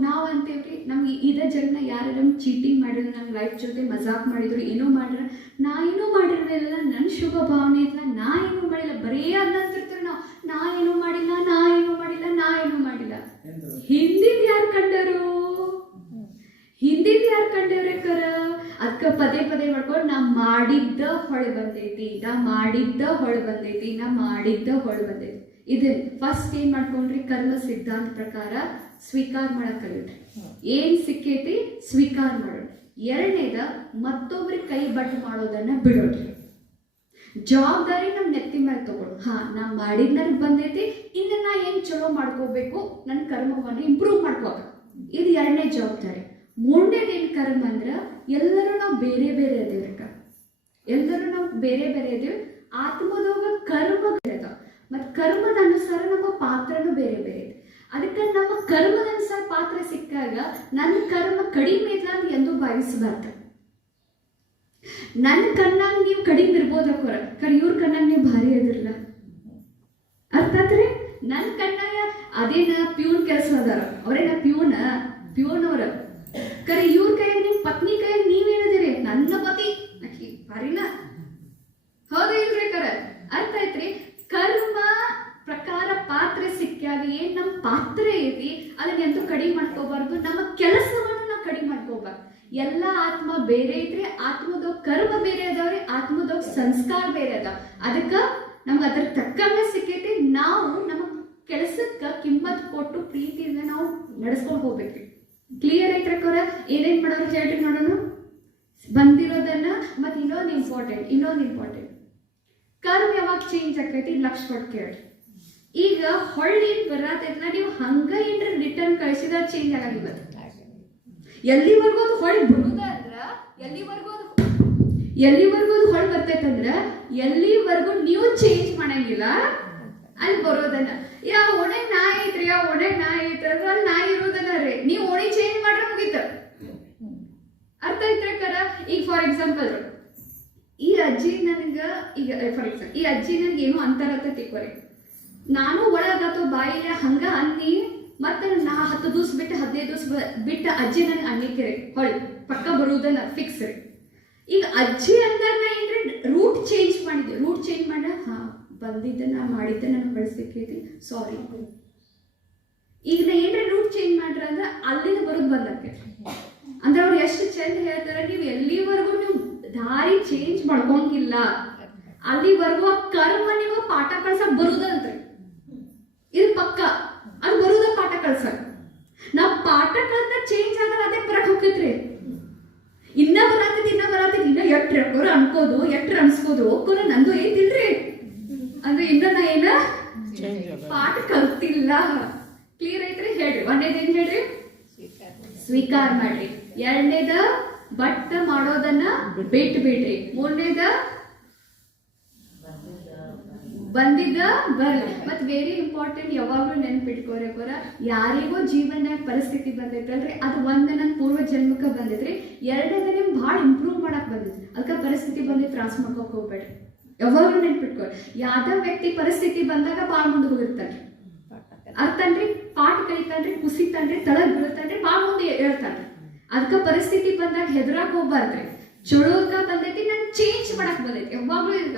ನಾವ್ ಅಂತೇವ್ರಿ ನಮ್ಗೆ ಇದ ಜನ ಯಾರು ನಮ್ಗೆ ಚೀಟಿಂಗ್ ಮಾಡಿದ್ರು, ನಮ್ಮ ಲೈಫ್ ಜೊತೆ ಮಜಾಕ್ ಮಾಡಿದ್ರು, ಏನೋ ಮಾಡಿದ್ರ ನಾ ಏನೂ ಮಾಡಿರಲಿಲ್ಲ, ನನ್ನ ಶುಭ ಭಾವನೆ ಇಲ್ಲ, ನಾ ಏನೂ ಮಾಡಿಲ್ಲ, ಬರೇ ಅನ್ನಂತಿರ್ತೀರಿ ನಾವು. ನಾ ಏನೂ ಮಾಡಿಲ್ಲ. ಹಿಂದಿದ್ ಯಾರು ಕಂಡವ್ರಿ ಅದಕ್ಕೆ ಪದೇ ಮಾಡ್ಕೊಂಡು ನಾ ಮಾಡಿದ್ದ ಹೊಳೆ ಬಂದೈತಿ. ಇದನ್ನ ಫಸ್ಟ್ ಏನ್ ಮಾಡ್ಕೊಂಡ್ರಿ, ಕರ್ಮ ಸಿದ್ಧಾಂತ ಪ್ರಕಾರ ಸ್ವೀಕಾರ ಮಾಡಕ್ ಕಲಿಯೋದ್ರಿ. ಏನ್ ಸಿಕ್ಕೈತಿ ಸ್ವೀಕಾರ ಮಾಡೋದು. ಎರಡನೇದ ಮತ್ತೊಬ್ರಿಗೆ ಕೈ ಬಟ್ಟು ಮಾಡೋದನ್ನ ಬಿಡೋದ್ರಿ. ಜವಾಬ್ದಾರಿ ನಮ್ ನೆತ್ತಿ ಮೇಲೆ ತಗೊಳ್ಳೋದು. ನಾ ಮಾಡಿದ್ ನನಗ್ ಬಂದೈತಿ, ಇನ್ನು ನಾ ಏನ್ ಚಲೋ ಮಾಡ್ಕೋಬೇಕು, ನನ್ನ ಕರ್ಮವನ್ನ ಇಂಪ್ರೂವ್ ಮಾಡ್ಕೋಕ, ಇದು ಎರಡನೇ ಜವಾಬ್ದಾರಿ. ಮೂರನೇದು ಏನ್ ಕರ್ಮ ಅಂದ್ರ ಎಲ್ಲರೂ ನಾವು ಬೇರೆ ಅದೇವಿ. ಆತ್ಮದೋಗ ಕರ್ಮ ಅದಾವ, ಮತ್ ಕರ್ಮದ ಅನುಸಾರ ನಮ್ಮ ಪಾತ್ರನೂ ಬೇರೆ ಇದೆ. ಅದಕ್ಕೆ ನಮ್ಮ ಕರ್ಮದ ಅನುಸಾರ ಪಾತ್ರ ಸಿಕ್ಕಾಗ ನನ್ನ ಕರ್ಮ ಕಡಿಮೆ ಇಲ್ಲ ಅಂತ ಎಂದು ಭಾವಿಸಬಾರ್ದು. ನನ್ನ ಕಣ್ಣಾಗ ನೀವು ಕಡಿಮೆ ಇರ್ಬೋದು ಕರೆ ಇವ್ರ ಕಣ್ಣಾಗ ನೀವು ಭಾರಿ ಅದಿರಲ್ಲ. ಅರ್ಥ ಆತ್ರಿ? ನನ್ನ ಕಣ್ಣಾಗ ಅದೇನ ಪ್ಯೂನ್ ಕೆಲಸ ಅದಾರ, ಅವ್ರೇನ ಪ್ಯೂನ್ ಅವ್ರ. ಕರೆ ಇವ್ರ ಕೈಯಾಗ ನಿಮ್ ಪತ್ನಿ ಕೈಯಾಗ ನೀವೇನದಿರಿ, ನನ್ನ ಪತಿ ಅಕ್ಕಿ ಭಾರಿನ, ಹೌದು ಇಲ್ರಿ? ಅರ್ಥ ಐತ್ರಿ? ಕರ್ಮ ಪ್ರಕಾರ ಪಾತ್ರ ಸಿಕ್ಕಾಗ ಏನ್ ನಮ್ಮ ಪಾತ್ರ ಐತಿ ಅದನ್ನ ಎಂತೂ ಕಡಿಮೆ ಮಾಡ್ಕೋಬಾರ್ದು. ನಮ್ಮ ಕೆಲಸವನ್ನು ನಾವು ಕಡಿಮೆ ಮಾಡ್ಕೋಬಾರ್ದು. ಎಲ್ಲ ಆತ್ಮ ಬೇರೆ ಐತ್ರಿ, ಆತ್ಮದೋಗ ಕರ್ಮ ಬೇರೆ ಅದಾವ್ರಿ, ಆತ್ಮದೋಗ ಸಂಸ್ಕಾರ ಬೇರೆ ಅದಾವ. ಅದಕ್ಕ ನಮ್ಗೆ ಅದ್ರ ತಕ್ಕಂಗೆ ಸಿಕ್ಕೈತಿ. ನಾವು ನಮ್ಮ ಕೆಲಸಕ್ಕ ಕಿಮ್ಮತ್ ಕೊಟ್ಟು ಪ್ರೀತಿಯಿಂದ ನಾವು ನಡೆಸ್ಕೊಂಡು ಹೋಗ್ಬೇಕ್ರಿ. ಕ್ಲಿಯರ್ ಐತ್ರಕ್ಕವ್ರ? ಏನೇನ್ ಮಾಡೋರು ಹೇಳ್ರಿ ನೋಡೋಣ. ಬಂದಿರೋದನ್ನ. ಮತ್ತು ಇನ್ನೊಂದು ಇಂಪಾರ್ಟೆಂಟ್ ಕರ್ಮ ಯಾವಾಗ ಚೇಂಜ್ ಆಕೈತಿ ಲಕ್ಷ ಕೊಟ್ಟು ಕೇಳಿ. ಈಗ ಹೊಳ್ಳಿ ಏನು ಬರತೈತಲ್ಲ, ನೀವು ಹಂಗ ಏನ್ರ ರಿಟರ್ನ್ ಕಳಿಸಿದ ಚೇಂಜ್ ಆಗಂಗಿಲ್ಲ. ಎಲ್ಲಿವರೆಗೂ ಅದು ಹೊಳ್ಳಿ ಬರುದ ಅಂದ್ರ ಎಲ್ಲಿವರೆಗೂ ಅದು ಹೊಳ್ಳಿ ಬರ್ತೈತಂದ್ರ ಎಲ್ಲಿವರೆಗೂ ನೀವು ಚೇಂಜ್ ಮಾಡಂಗಿಲ್ಲ ಅಲ್ಲಿ ಬರೋದನ್ನ. ಒಣಗ್ ನಾಯಿ ಐತ್ರಿ, ಒಣಗ್ ನಾಯಿ ಐತ್ರ ಅಲ್ಲಿ ನಾಯಿ ಇರೋದನ್ನ ರೀ, ನೀವು ಒಣಿ ಚೇಂಜ್ ಮಾಡ್ರೆ ಮುಗೀತ. ಅರ್ಥ ಐತ್ರಕ್ಕಾರ? ಈಗ ಫಾರ್ ಎಕ್ಸಾಂಪಲ್ ಈ ಅಜ್ಜಿ ನನಗೆ ಏನು ಅಂತಾರತ್ತ ತಿಕ್ಕೋರಿ, ನಾನು ಒಳಗಾತೋ ಬಾಯಿಲೆ ಹಂಗ ಅನ್ನಿ ಮತ್ತೆ ನಾ 10 ದಿವಸ ಬಿಟ್ಟು 15 ದಿವಸ ಬಿಟ್ಟು ಅಜ್ಜಿ ನನಗೆ ಅನ್ನಿಕೆರಿ ಹೊಳ್ ಪಕ್ಕ ಬರುವುದನ್ನ ಫಿಕ್ಸ್ ರೀ. ಈಗ ಅಜ್ಜಿ ಅಂದಾಗ ಏನ್ರಿ ರೂಟ್ ಚೇಂಜ್ ಮಾಡ ಹಾ ಬಂದಿದ್ದ ನಾ ಮಾಡಿದ್ದೆ ನನಗೆ ಬಳಸ್ಬೇಕೈತಿ ಸಾರಿ. ಈಗ ನಾ ಏನ್ರಿ ರೂಟ್ ಚೇಂಜ್ ಮಾಡ್ರ ಅಂದ್ರೆ ಅಲ್ಲಿಂದ ಬರೋದು ಬಂದಕ್ಕೆ. ಅಂದ್ರೆ ಅವ್ರು ಎಷ್ಟು ಚಂದ ಹೇಳ್ತಾರೆ, ನೀವು ಎಲ್ಲಿವರೆಗೂ ನೀವು ದಾರಿ ಚೇಂಜ್ ಮಾಡ್ಕೊಂಗಿಲ್ಲ ಅಲ್ಲಿವರೆಗೂ ಆ ಕರ್ಮ ನೀವು ಪಾಠ ಕಳ್ಸಕ್ ಬರುದಂತ್ರಿ. ಇದು ಪಕ್ಕ ಅದು ಬರುದ ಪಾಠ ಕಳ್ಸಕ್. ನಾವ್ ಪಾಠ ಕಳ್ದ ಚೇಂಜ್ ಆದ್ರೆ ಅದೇ ಬರಕ್ ಹೋಗ್ತೈತ್ರಿ. ಇನ್ನ ಬರತೈತಿ ಇನ್ನ ಎಟ್ರ ಅನ್ಕೋದು ಎಟ್ರ ಅನ್ಸ್ಕೋದು ಹೋಗ್ಕೋದು ನಂದು ಐತಿಲ್ರಿ. ಅಂದ್ರೆ ಇನ್ನ ನಾ ಏನ ಪಾಠ ಕಲ್ತಿಲ್ಲ. ಕ್ಲಿಯರ್ ಐತ್ರಿ? ಹೇಳ್ರಿ. ಒಂದೇದೇನ್ ಹೇಳ್ರಿ? ಸ್ವೀಕಾರ ಮಾಡ್ರಿ. ಎರಡನೇದ ಬಟ್ ಮಾಡೋದನ್ನ ಬಿಟ್ಟು ಬಿಡ್ರಿ. ಮೂರನೇದ ಬಂದಿದ್ದ ಬರ್ಲಿ. ಮತ್ ವೆರಿ ಇಂಪಾರ್ಟೆಂಟ್ ಯಾವಾಗ್ಲೂ ನೆನ್ಪಿಟ್ಕೋರ, ಯಾರಿಗೋ ಜೀವನ ಪರಿಸ್ಥಿತಿ ಬಂದೈತಲ್ರಿ, ಅದು ಒಂದ್ ನನ್ ಪೂರ್ವ ಜನ್ಮಕ್ಕ ಬಂದೈತ್ರಿ, ಎರಡನೇದ ನಿಮ್ ಭಾಳ ಇಂಪ್ರೂವ್ ಮಾಡಕ್ ಬಂದೈತಿ. ಅದಕ್ಕ ಪರಿಸ್ಥಿತಿ ಬಂದಿದ್ ತ್ರಾಸ ಮಾಡ್ಕೋಕ್ ಹೋಗ್ಬೇಡ್ರಿ. ಯಾವಾಗ್ಲೂ ನೆನ್ಪಿಟ್ಕೋರಿ, ಯಾವ್ದ ವ್ಯಕ್ತಿ ಪರಿಸ್ಥಿತಿ ಬಂದಾಗ ಭಾಳ ಮುಂದೆ ಹೋಗಿರ್ತಾನ್ರಿ. ಅರ್ಥನ್ರಿ? ಪಾಠ ಕಲಿತಾನ್ರಿ, ಕುಸಿತಾನ್ರಿ, ತಳಗ್ ಬೀಳ್ತಾನ್ರಿ, ಭಾಳ ಮುಂದೆ ಹೇಳ್ತಾನ್ರಿ. ಅದಕ್ಕ ಪರಿಸ್ಥಿತಿ ಬಂದಾಗ ಹೆದರಾಕ್ ಹೋಗ್ಬಾರ್ದ್ರಿ. ಚಲೋಕ ಬಂದೈತಿ, ನನ್ ಚೇಂಜ್ ಮಾಡಕ್ ಬಂದೈತಿ. ಯಾವಾಗ್ಲೂ ಈಗ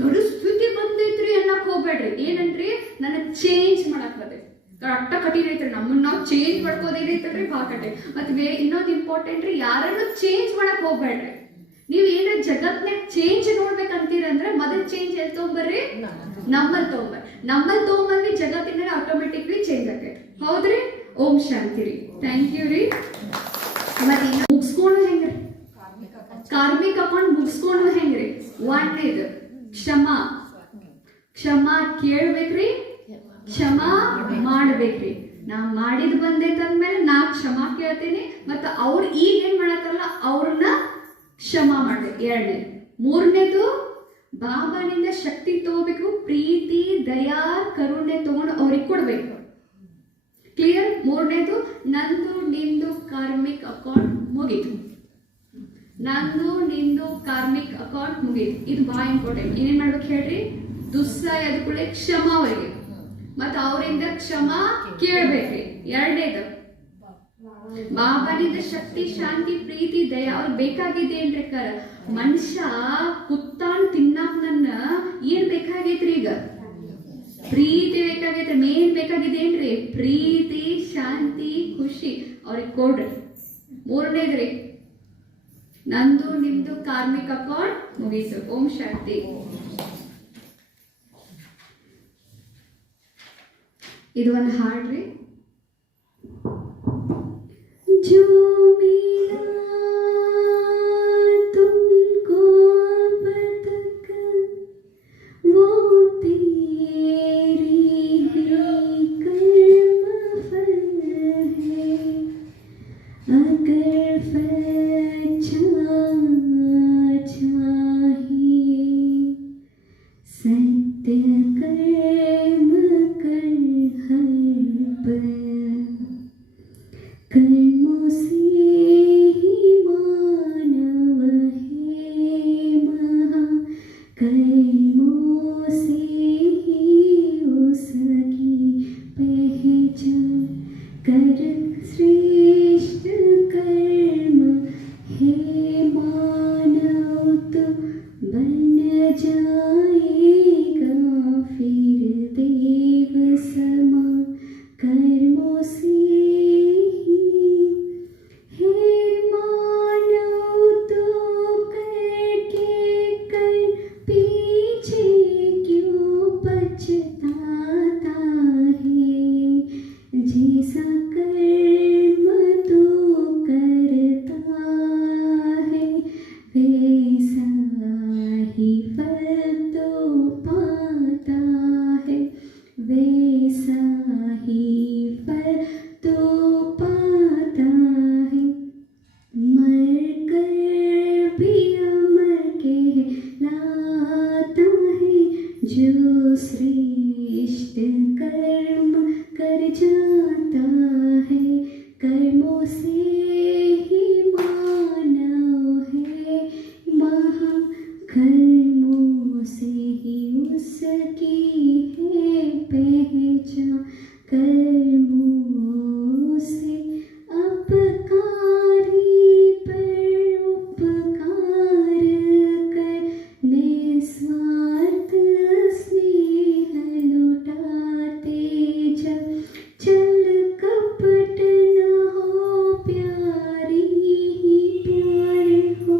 ಪರಿಸ್ಥಿತಿ ಬಂದೈತ್ರಿ ಅನ್ನಕ್ ಹೋಗ್ಬೇಡ್ರಿ. ಏನಂದ್ರಿ? ನನಗ್ ಚೇಂಜ್ ಮಾಡಕ್ ಬಂದೈತಿ. ಕರೆಕ್ಟ ಕಠಿಣ ಐತ್ರಿ. ನಮ್ಮನ್ನ ನಾವು ಚೇಂಜ್ ಮಾಡ್ಕೋದೇನೈತಲ್ರಿ ಭಾಳ ಕಠಿಣ. ಮತ್ತೆ ಇನ್ನೊಂದು ಇಂಪಾರ್ಟೆಂಟ್ ರೀ, ಯಾರನ್ನು ಚೇಂಜ್ ಮಾಡಕ್ ಹೋಗ್ಬೇಡ್ರಿ. ನೀವ್ ಏನ ಜಗತ್ನಾಗ ಚೇಂಜ್ ನೋಡ್ಬೇಕಂತೀರಂದ್ರೆ ಮೊದಲ್ ಚೇಂಜ್ ಎಲ್ಲಿ ತಗೊಂಬರ್ರಿ? ನಮ್ಮಲ್ಲಿ ತಗೊಂಬಂದ್ರಿ ಜಗತ್ತಿನ ಆಟೋಮೆಟಿಕ್ಲಿ ಚೇಂಜ್ ಆಗೈತಿ. ಹೌದ್ರಿ? ಓಂ ಶಾಂತಿ ರೀ. ಥ್ಯಾಂಕ್ ಯು ರೀ. ಮತ್ತೆ ಮುಗಿಸ್ಕೊಂಡು ಹೆಂಗ್ರಿ? ಕಾರ್ಮಿಕ ಅಕೌಂಟ್ ಮುಗಿಸ್ಕೊಂಡು ಹೆಂಗ್ರಿ? ಒಂದೇದು ಕ್ಷಮಾ ಕೇಳ್ಬೇಕ್ರಿ, ಕ್ಷಮಾ ಮಾಡ್ಬೇಕ್ರಿ. ನಾ ಮಾಡಿದ್ ಬಂದೈತಂದ್ಮೇಲೆ ನಾ ಕ್ಷಮಾ ಕೇಳ್ತೀನಿ. ಮತ್ತ ಅವ್ರು ಈಗ ಏನ್ ಮಾಡತ್ತಾರಲ್ಲ ಅವ್ರನ್ನ ಕ್ಷಮಾ ಮಾಡ್ಬೇಕು. ಎರಡನೇದು. ಮೂರನೇದು ಬಾಬಾನಿಂದ ಶಕ್ತಿ ತಗೋಬೇಕು, ಪ್ರೀತಿ ದಯಾ ಕರುಣೆ ತಗೊಂಡು ಅವ್ರಿಗೆ ಕೊಡ್ಬೇಕು. ಕ್ಲಿಯರ್? ಮೂರನೇದು ನಂದು ನಿಂದು ಕಾರ್ಮಿಕ್ ಅಕೌಂಟ್ ಮುಗೀತು. ಇದು ಬಹಳ ಇಂಪಾರ್ಟೆಂಟ್. ಏನೇನ್ ಮಾಡ್ಬೇಕು ಹೇಳ್ರಿ? ದುಸ್ಸಾಯ ಕೂಡ ಕ್ಷಮಾ ಅವರಿಗೆ, ಮತ್ತ ಅವರಿಂದ ಕ್ಷಮಾ ಕೇಳ್ಬೇಕ್ರಿ. ಎರಡನೇದು ಬಾಬಾನಿಂದ ಶಕ್ತಿ ಶಾಂತಿ ಪ್ರೀತಿ ದಯ ಅವ್ರಿಗೆ ಬೇಕಾಗಿದೆ ಏನ್ರಿ? ಮನುಷ್ಯ ಕುತ್ತಾನ್ ತಿನ್ನಾಕ್ ನನ್ನ ಏನ್ ಬೇಕಾಗೈತ್ರಿ? ಈಗ ಪ್ರೀತಿ ಬೇಕಾಗೈತ್ರಿ. ಮೇನ್ ಬೇಕಾಗಿದೆ ಏನ್ರಿ? ಪ್ರೀತಿ ಶಾಂತಿ ಖುಷಿ ಅವ್ರಿಗೆ ಕೊಡ್ರಿ. ಮೂರನೇದ್ರಿ ನಂದು ನಿಮ್ದು ಕಾರ್ಮಿಕ ಅಕೌಂಟ್ ಮುಗೀತು. ಓಂ ಶಾಂತಿ. ಇದು ಒಂದು ಹಾಡ್ರಿ. जो मिला तुमको अब तक वो तेरी ही कर्मफल है. अगर फलच्छा चाहिए सत्य कर्म कर हर पल. कर्मों से ही मानव है महा, कर्मों से ही उसकी पहचान. कर श्रेष्ठ कर्म है मानव तो बन जाएगा फिर देव समा. कर्मों से जैसा कर्म जा कर्मों से अपकारी पर उपकार कर निस्वार्थ स्नेह लुटाते जब चल कपट न हो प्यारी ही प्यार हो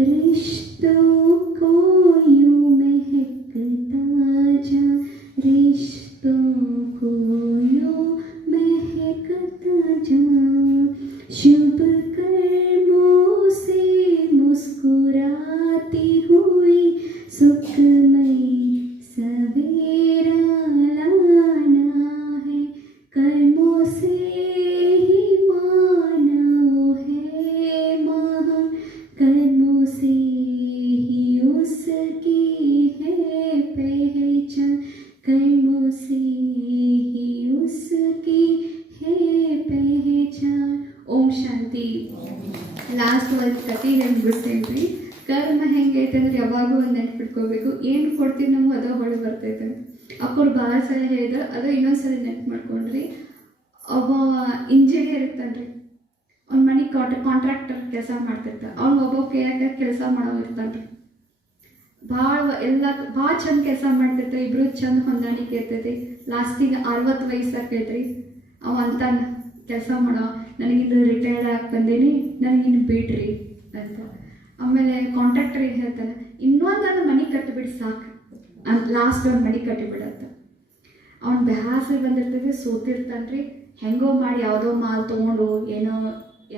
रिश्तों को यूं महकता जा रिश्तों को यूं महकता जा शुभ कर्मों से मुस्कुराती हुई सुखमयी सवेरा लाना है कर्मों से ही मानव है महान कर्मों से ही उसकी है पहचान कर्मों से ही उसकी है पहचान ಓಂ ಶಾಂತಿ ಲಾಸ್ಟ್ ಒಂದು ಕತೆ ಹೇಳ್ಬಿಡ್ತೇನೆ ರೀ ಕರ್ಮ ಹೆಂಗೈತೆ ಅಂದ್ರೆ ಯಾವಾಗೂ ಒಂದು ನೆನ್ಪಿಟ್ಕೋಬೇಕು ಏನು ಕೊಡ್ತೀವಿ ನಮ್ಗೆ ಅದ ಹೊಳೆ ಬರ್ತೈತೆ ಅಕ್ಕವ್ರು ಭಾಳ ಸಲ ಹೇಳಿದ್ರು ಅದು ಇನ್ನೊಂದ್ಸಲ ನೆನ್ಪು ಮಾಡ್ಕೊಂಡ್ರಿ ಒಬ್ಬ ಇಂಜಿನಿಯರ್ ಇರ್ತಾನೆ ರೀ ಅವ್ನ ಮನೆ ಕಾಂಟ್ರಾಕ್ಟರ್ ಕೆಲಸ ಮಾಡ್ತಿರ್ತಾನೆ ಅವ್ನು ಒಬ್ಬ ಕೈಯಾಗ ಕೆಲಸ ಮಾಡೋ ಇರ್ತಾನೆ ರೀ ಭಾಳ ಚಂದ ಕೆಲಸ ಮಾಡ್ತಿರ್ತಾರೆ ಇಬ್ರು ಚಂದ ಹೊಂದಾಣಿಕೆ ಇರ್ತೈತಿ ಲಾಸ್ಟಿಗೆ 60 ವಯಸ್ಸಾಕೈತ್ರಿ ಅವ ಅಂತಾನ ಕೆಲಸ ಮಾಡೋ ನನಗಿನ್ನು ರಿಟೈರ್ಡ್ ಆಗಿ ಬಂದೇನಿ ನನಗಿನ್ನು ಬಿಡ್ರಿ ಅಂತ ಆಮೇಲೆ ಕಾಂಟ್ರಾಕ್ಟರ್ ಏನು ಹೇಳ್ತಾನೆ ಇನ್ನೊಂದು ಮನೆ ಕಟ್ಟಿಬಿಡಿ ಸಾಕು ಅಂತ ಲಾಸ್ಟ್ ಒಂದು ಮನೆ ಕಟ್ಟಿಬಿಡತ್ತ ಅವ್ನ ಬ್ಯಾಸರ ಬಂದಿರ್ತದೆ ಸೋತಿರ್ತಾನೆ ರೀ ಹೆಂಗೋ ಮಾಡಿ ಯಾವುದೋ ಮಾಲ್ ತೊಗೊಂಡು ಏನೋ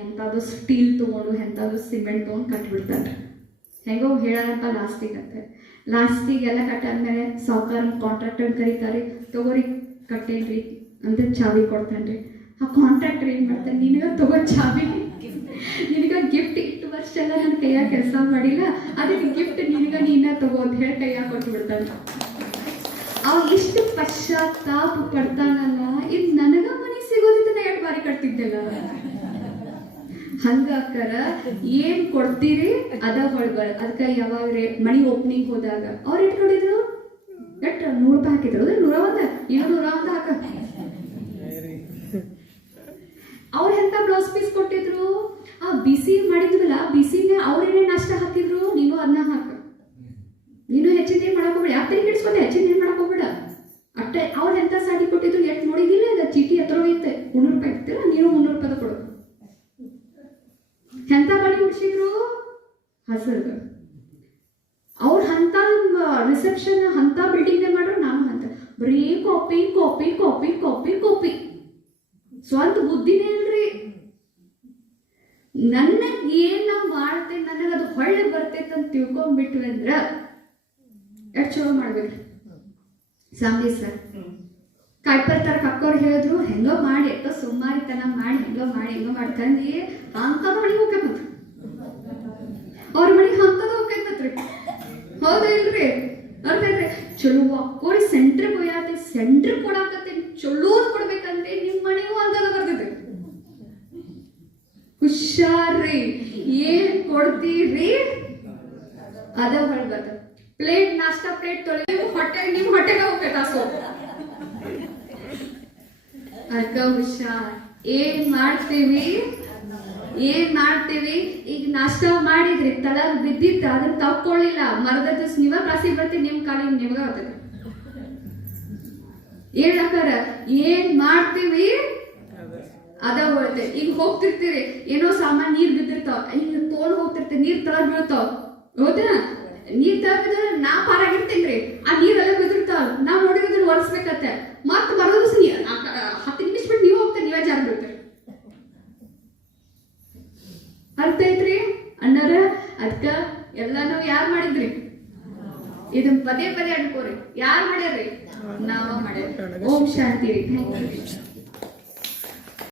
ಎಂಥದ್ದು ಸ್ಟೀಲ್ ತೊಗೊಂಡು ಎಂಥದ್ದು ಸಿಮೆಂಟ್ ತೊಗೊಂಡು ಕಟ್ಟಿಬಿಡ್ತಾನೆ ರೀ ಹೆಂಗೋ ಹೇಳೋಣಪ್ಪ ಲಾಸ್ಟಿಗೆ ಎಲ್ಲ ಕಟ್ಟಾದ್ಮೇಲೆ ಸಾವುಕಾರ ಕಾಂಟ್ರಾಕ್ಟರ್ ಕರೀತಾರೆ ತಗೋರಿ ಕಟ್ಟೇನ್ರಿ ಅಂತ ಚಾವಿ ಕೊಡ್ತಾನೆ ರೀ ಆ ಕಾಂಟ್ರಾಕ್ಟರ್ ಏನು ಮಾಡ್ತಾನೆ ನಿನಗೆ ತಗೋ ಚಾವಿ ನಿನಗೆ ಗಿಫ್ಟ್ ಇಷ್ಟು ವರ್ಷ ಎಲ್ಲ ನನ್ನ ಕೈಯಾಗ ಕೆಲಸ ಮಾಡಿಲ್ಲ ಅದಕ್ಕೆ ಗಿಫ್ಟ್ ನಿನಗೆ ನೀನ ತಗೋ ಅಂತ ಹೇಳಿ ಕೈಯಾಗ ಕೊಟ್ಟು ಬಿಡ್ತಾನೆ ಅವ ಎಷ್ಟು ಪಶ್ಚಾತ್ತಾಪ ಪಡ್ತಾನಲ್ಲ ಇದು ನನಗ ಮನೆ ಸಿಗೋದಿತ್ತು ನಾ ಎಷ್ಟು ಬಾರಿ ಕಟ್ತಿದ್ದೆಲ್ಲ ಹಂಗ ಅಕ್ಕರ ಏನ್ ಕೊಡ್ತೀರಿ ಅದ ಹೊಳ್ಬಾರ ಅದಕ್ಕೆ ಯಾವಾಗ ಮನಿ ಓಪನಿಂಗ್ ಹೋದಾಗ ಅವ್ರು ಇಟ್ಕೊಂಡಿದ್ರು ಎಷ್ಟು 100 ರೂಪಾಯಿ ಹಾಕಿದ್ರು 101 201 ಹಾಕ ಅವ್ರು ಎಂತ ಬ್ಲೌಸ್ ಪೀಸ್ ಕೊಟ್ಟಿದ್ರು ಆ ಬಿಸಿ ಮಾಡಿದ್ವಲ್ಲ ಬಿಸಿನೇ ಅವ್ರೇನೇ ನಾಷ್ಟ ಹಾಕಿದ್ರು ನೀನು ಅದನ್ನ ಹಾಕ ನೀನು ಹೆಚ್ಚಿನ ಏನ್ ಮಾಡಕ್ ಹೋಗ್ಬೇಡ ಯಾಕೆ ಕೆಡಿಸ್ಕೊಂಡೆ ಹೆಚ್ಚಿನ ಏನ್ ಮಾಡಕ್ ಹೋಗ್ಬೇಡ ಅಟ್ಟೆ ಅವ್ರು ಎಂತ ಸಾಡಿ ಕೊಟ್ಟಿದ್ರು ಎಷ್ಟು ನೋಡಿದಿಲ್ಲ ಅದ ಚೀಟಿ ಹತ್ರ ಐತೆ 300 ರೂಪಾಯಿ ಇರ್ತೀರ ನೀನು 300 ರೂಪಾಯಿ ಕೊಡು ಎಂತ ಬಳಿ ಉಡ್ಸಿದ್ರು ಹಸರು ಅವ್ರು ಅಂತ ರಿಸೆಪ್ಷನ್ ಅಂತ ಬಿಲ್ಡಿಂಗ್ ಮಾಡ್ರು ನಾನು ಅಂತ ಬರೀ copy copy copy copy copy ಸ್ವಂತ ಬುದ್ಧಿನೇ ಇಲ್ರಿ ನನಗೆ ಏನ್ ನಾವು ಮಾಡ್ತೇವೆ ನನಗೆ ಅದು ಹೊಳ್ಳೆ ಬರ್ತೈತೆ ಅಂತ ತಿಳ್ಕೊಂಡ್ಬಿಟ್ವಿ ಅಂದ್ರ ಎಷ್ಟು ಚಲೋ ಮಾಡ್ಬೇಕ್ರಿ ಸಾಂಬಿ ಸರ್ ಕಾಯ್ಪಲ್ ತರಕ ಅಕ್ಕವ್ರು ಹೇಳಿದ್ರು ಹೆಂಗೋ ಮಾಡಿ ಎಷ್ಟೋ ಸುಮಾರಿತನ ಮಾಡಿ ಹೆಂಗೋ ಮಾಡ್ಕಂಡು ಅಂತದ ಮನೆಗೆ ಹೋಗ್ಬೇಕಂತ ಅವ್ರ ಮನೆಗೆ ಅಂತದ ಹೋಗ್ಬೇಕಂತ್ರಿ ಹೌದಾ ಇಲ್ರಿ ಅರ್ಥ ಐತ್ರಿ ಚಲೋ ಅಕ್ಕೋರಿ ಸೆಂಟ್ರಿಗೆ ಹೋಯಾತೆ ಸೆಂಟ್ರ್ ಕೊಡಾಕತ್ತೆ ಚಲೋದ್ ಕೊಡ್ಬೇಕಂದ್ರೆ ನಿಮ್ ಮನೆಗೂ ಅಂತದ ಬರ್ತೈತಿ ಹುಷಾರ್ರಿ ಏನ್ ಕೊಡ್ತೀರಿ ಅದ ಹೊಳ್ಬಾರ್ದ ಪ್ಲೇಟ್ ನಾಷ್ಟಾ ಪ್ಲೇಟ್ ತೊಳಿ ನಿಮ್ ಹೊಟ್ಟೆಗೆ ಹೋಗ್ಬೇಕ ಸೋಪ್ ಅದಕ್ಕ ಹುಷಾರ್ ಏನ್ ಮಾಡ್ತೀವಿ ಈಗ ನಾಷ್ಟ ಮಾಡಿದ್ರಿ ತಳಗ್ ಬಿದ್ದಿತ್ತ ಅದನ್ನ ತಕ್ಕೊಳ್ಳಿಲ್ಲ ಮರದ ದಿವ್ಸ ನೀವ ಪ್ರಾಸಿಗೆ ಬರ್ತೀವಿ ನಿಮ್ ಕಾಲಿಗೆ ನಿಮ್ಗ ಬರ್ತದೆ ಹೇಳಕ್ಕಾರ ಏನ್ ಮಾಡ್ತೀವಿ ಅದ ಹೋಗುತ್ತೆ ಈಗ ಹೋಗ್ತಿರ್ತೀರಿ ಏನೋ ಸಾಮಾನ್ ನೀರ್ ಬಿದ್ದಿರ್ತಾವ ಈಗ ತೋಳ್ ಹೋಗ್ತಿರ್ತೀವಿ ನೀರ್ ತಳಗ್ ಬೀಳ್ತಾವ ಹೌದಾ ನೀರ್ ತಳಗಿದ್ರೆ ನಾ ಪಾರಾಗಿರ್ತೇನ್ರಿ ಆ ನೀರೆಲ್ಲ ಬಿದ್ದಿರ್ತಾವ ನಾವ್ ನೋಡಿದ್ರೆ ಒರೆಸ್ಬೇಕತ್ತೆ ಮತ್ ಬರೋದು 10 ನಿಮಿಷ ಬಿಟ್ಟು ನೀವು ಹೋಗ್ತೀರಿ ನೀವೇ ಜಾರ ಬೀಳ್ತೀರಿ ಅರ್ಥ ಐತ್ರಿ ಅಣ್ಣರ ಅದಕ್ಕ ಎಲ್ಲಾನು ಯಾರ್ ಮಾಡಿದ್ರಿ ಇದನ್ನ ಪದೇ ಅನ್ಕೋರಿ ಯಾರ್ ಮಾಡ್ಯಾರ್ರಿ ನಾವ ಮಾಡ್ಯಾರ ಓಂ ಶಾಂತಿ. Thank you.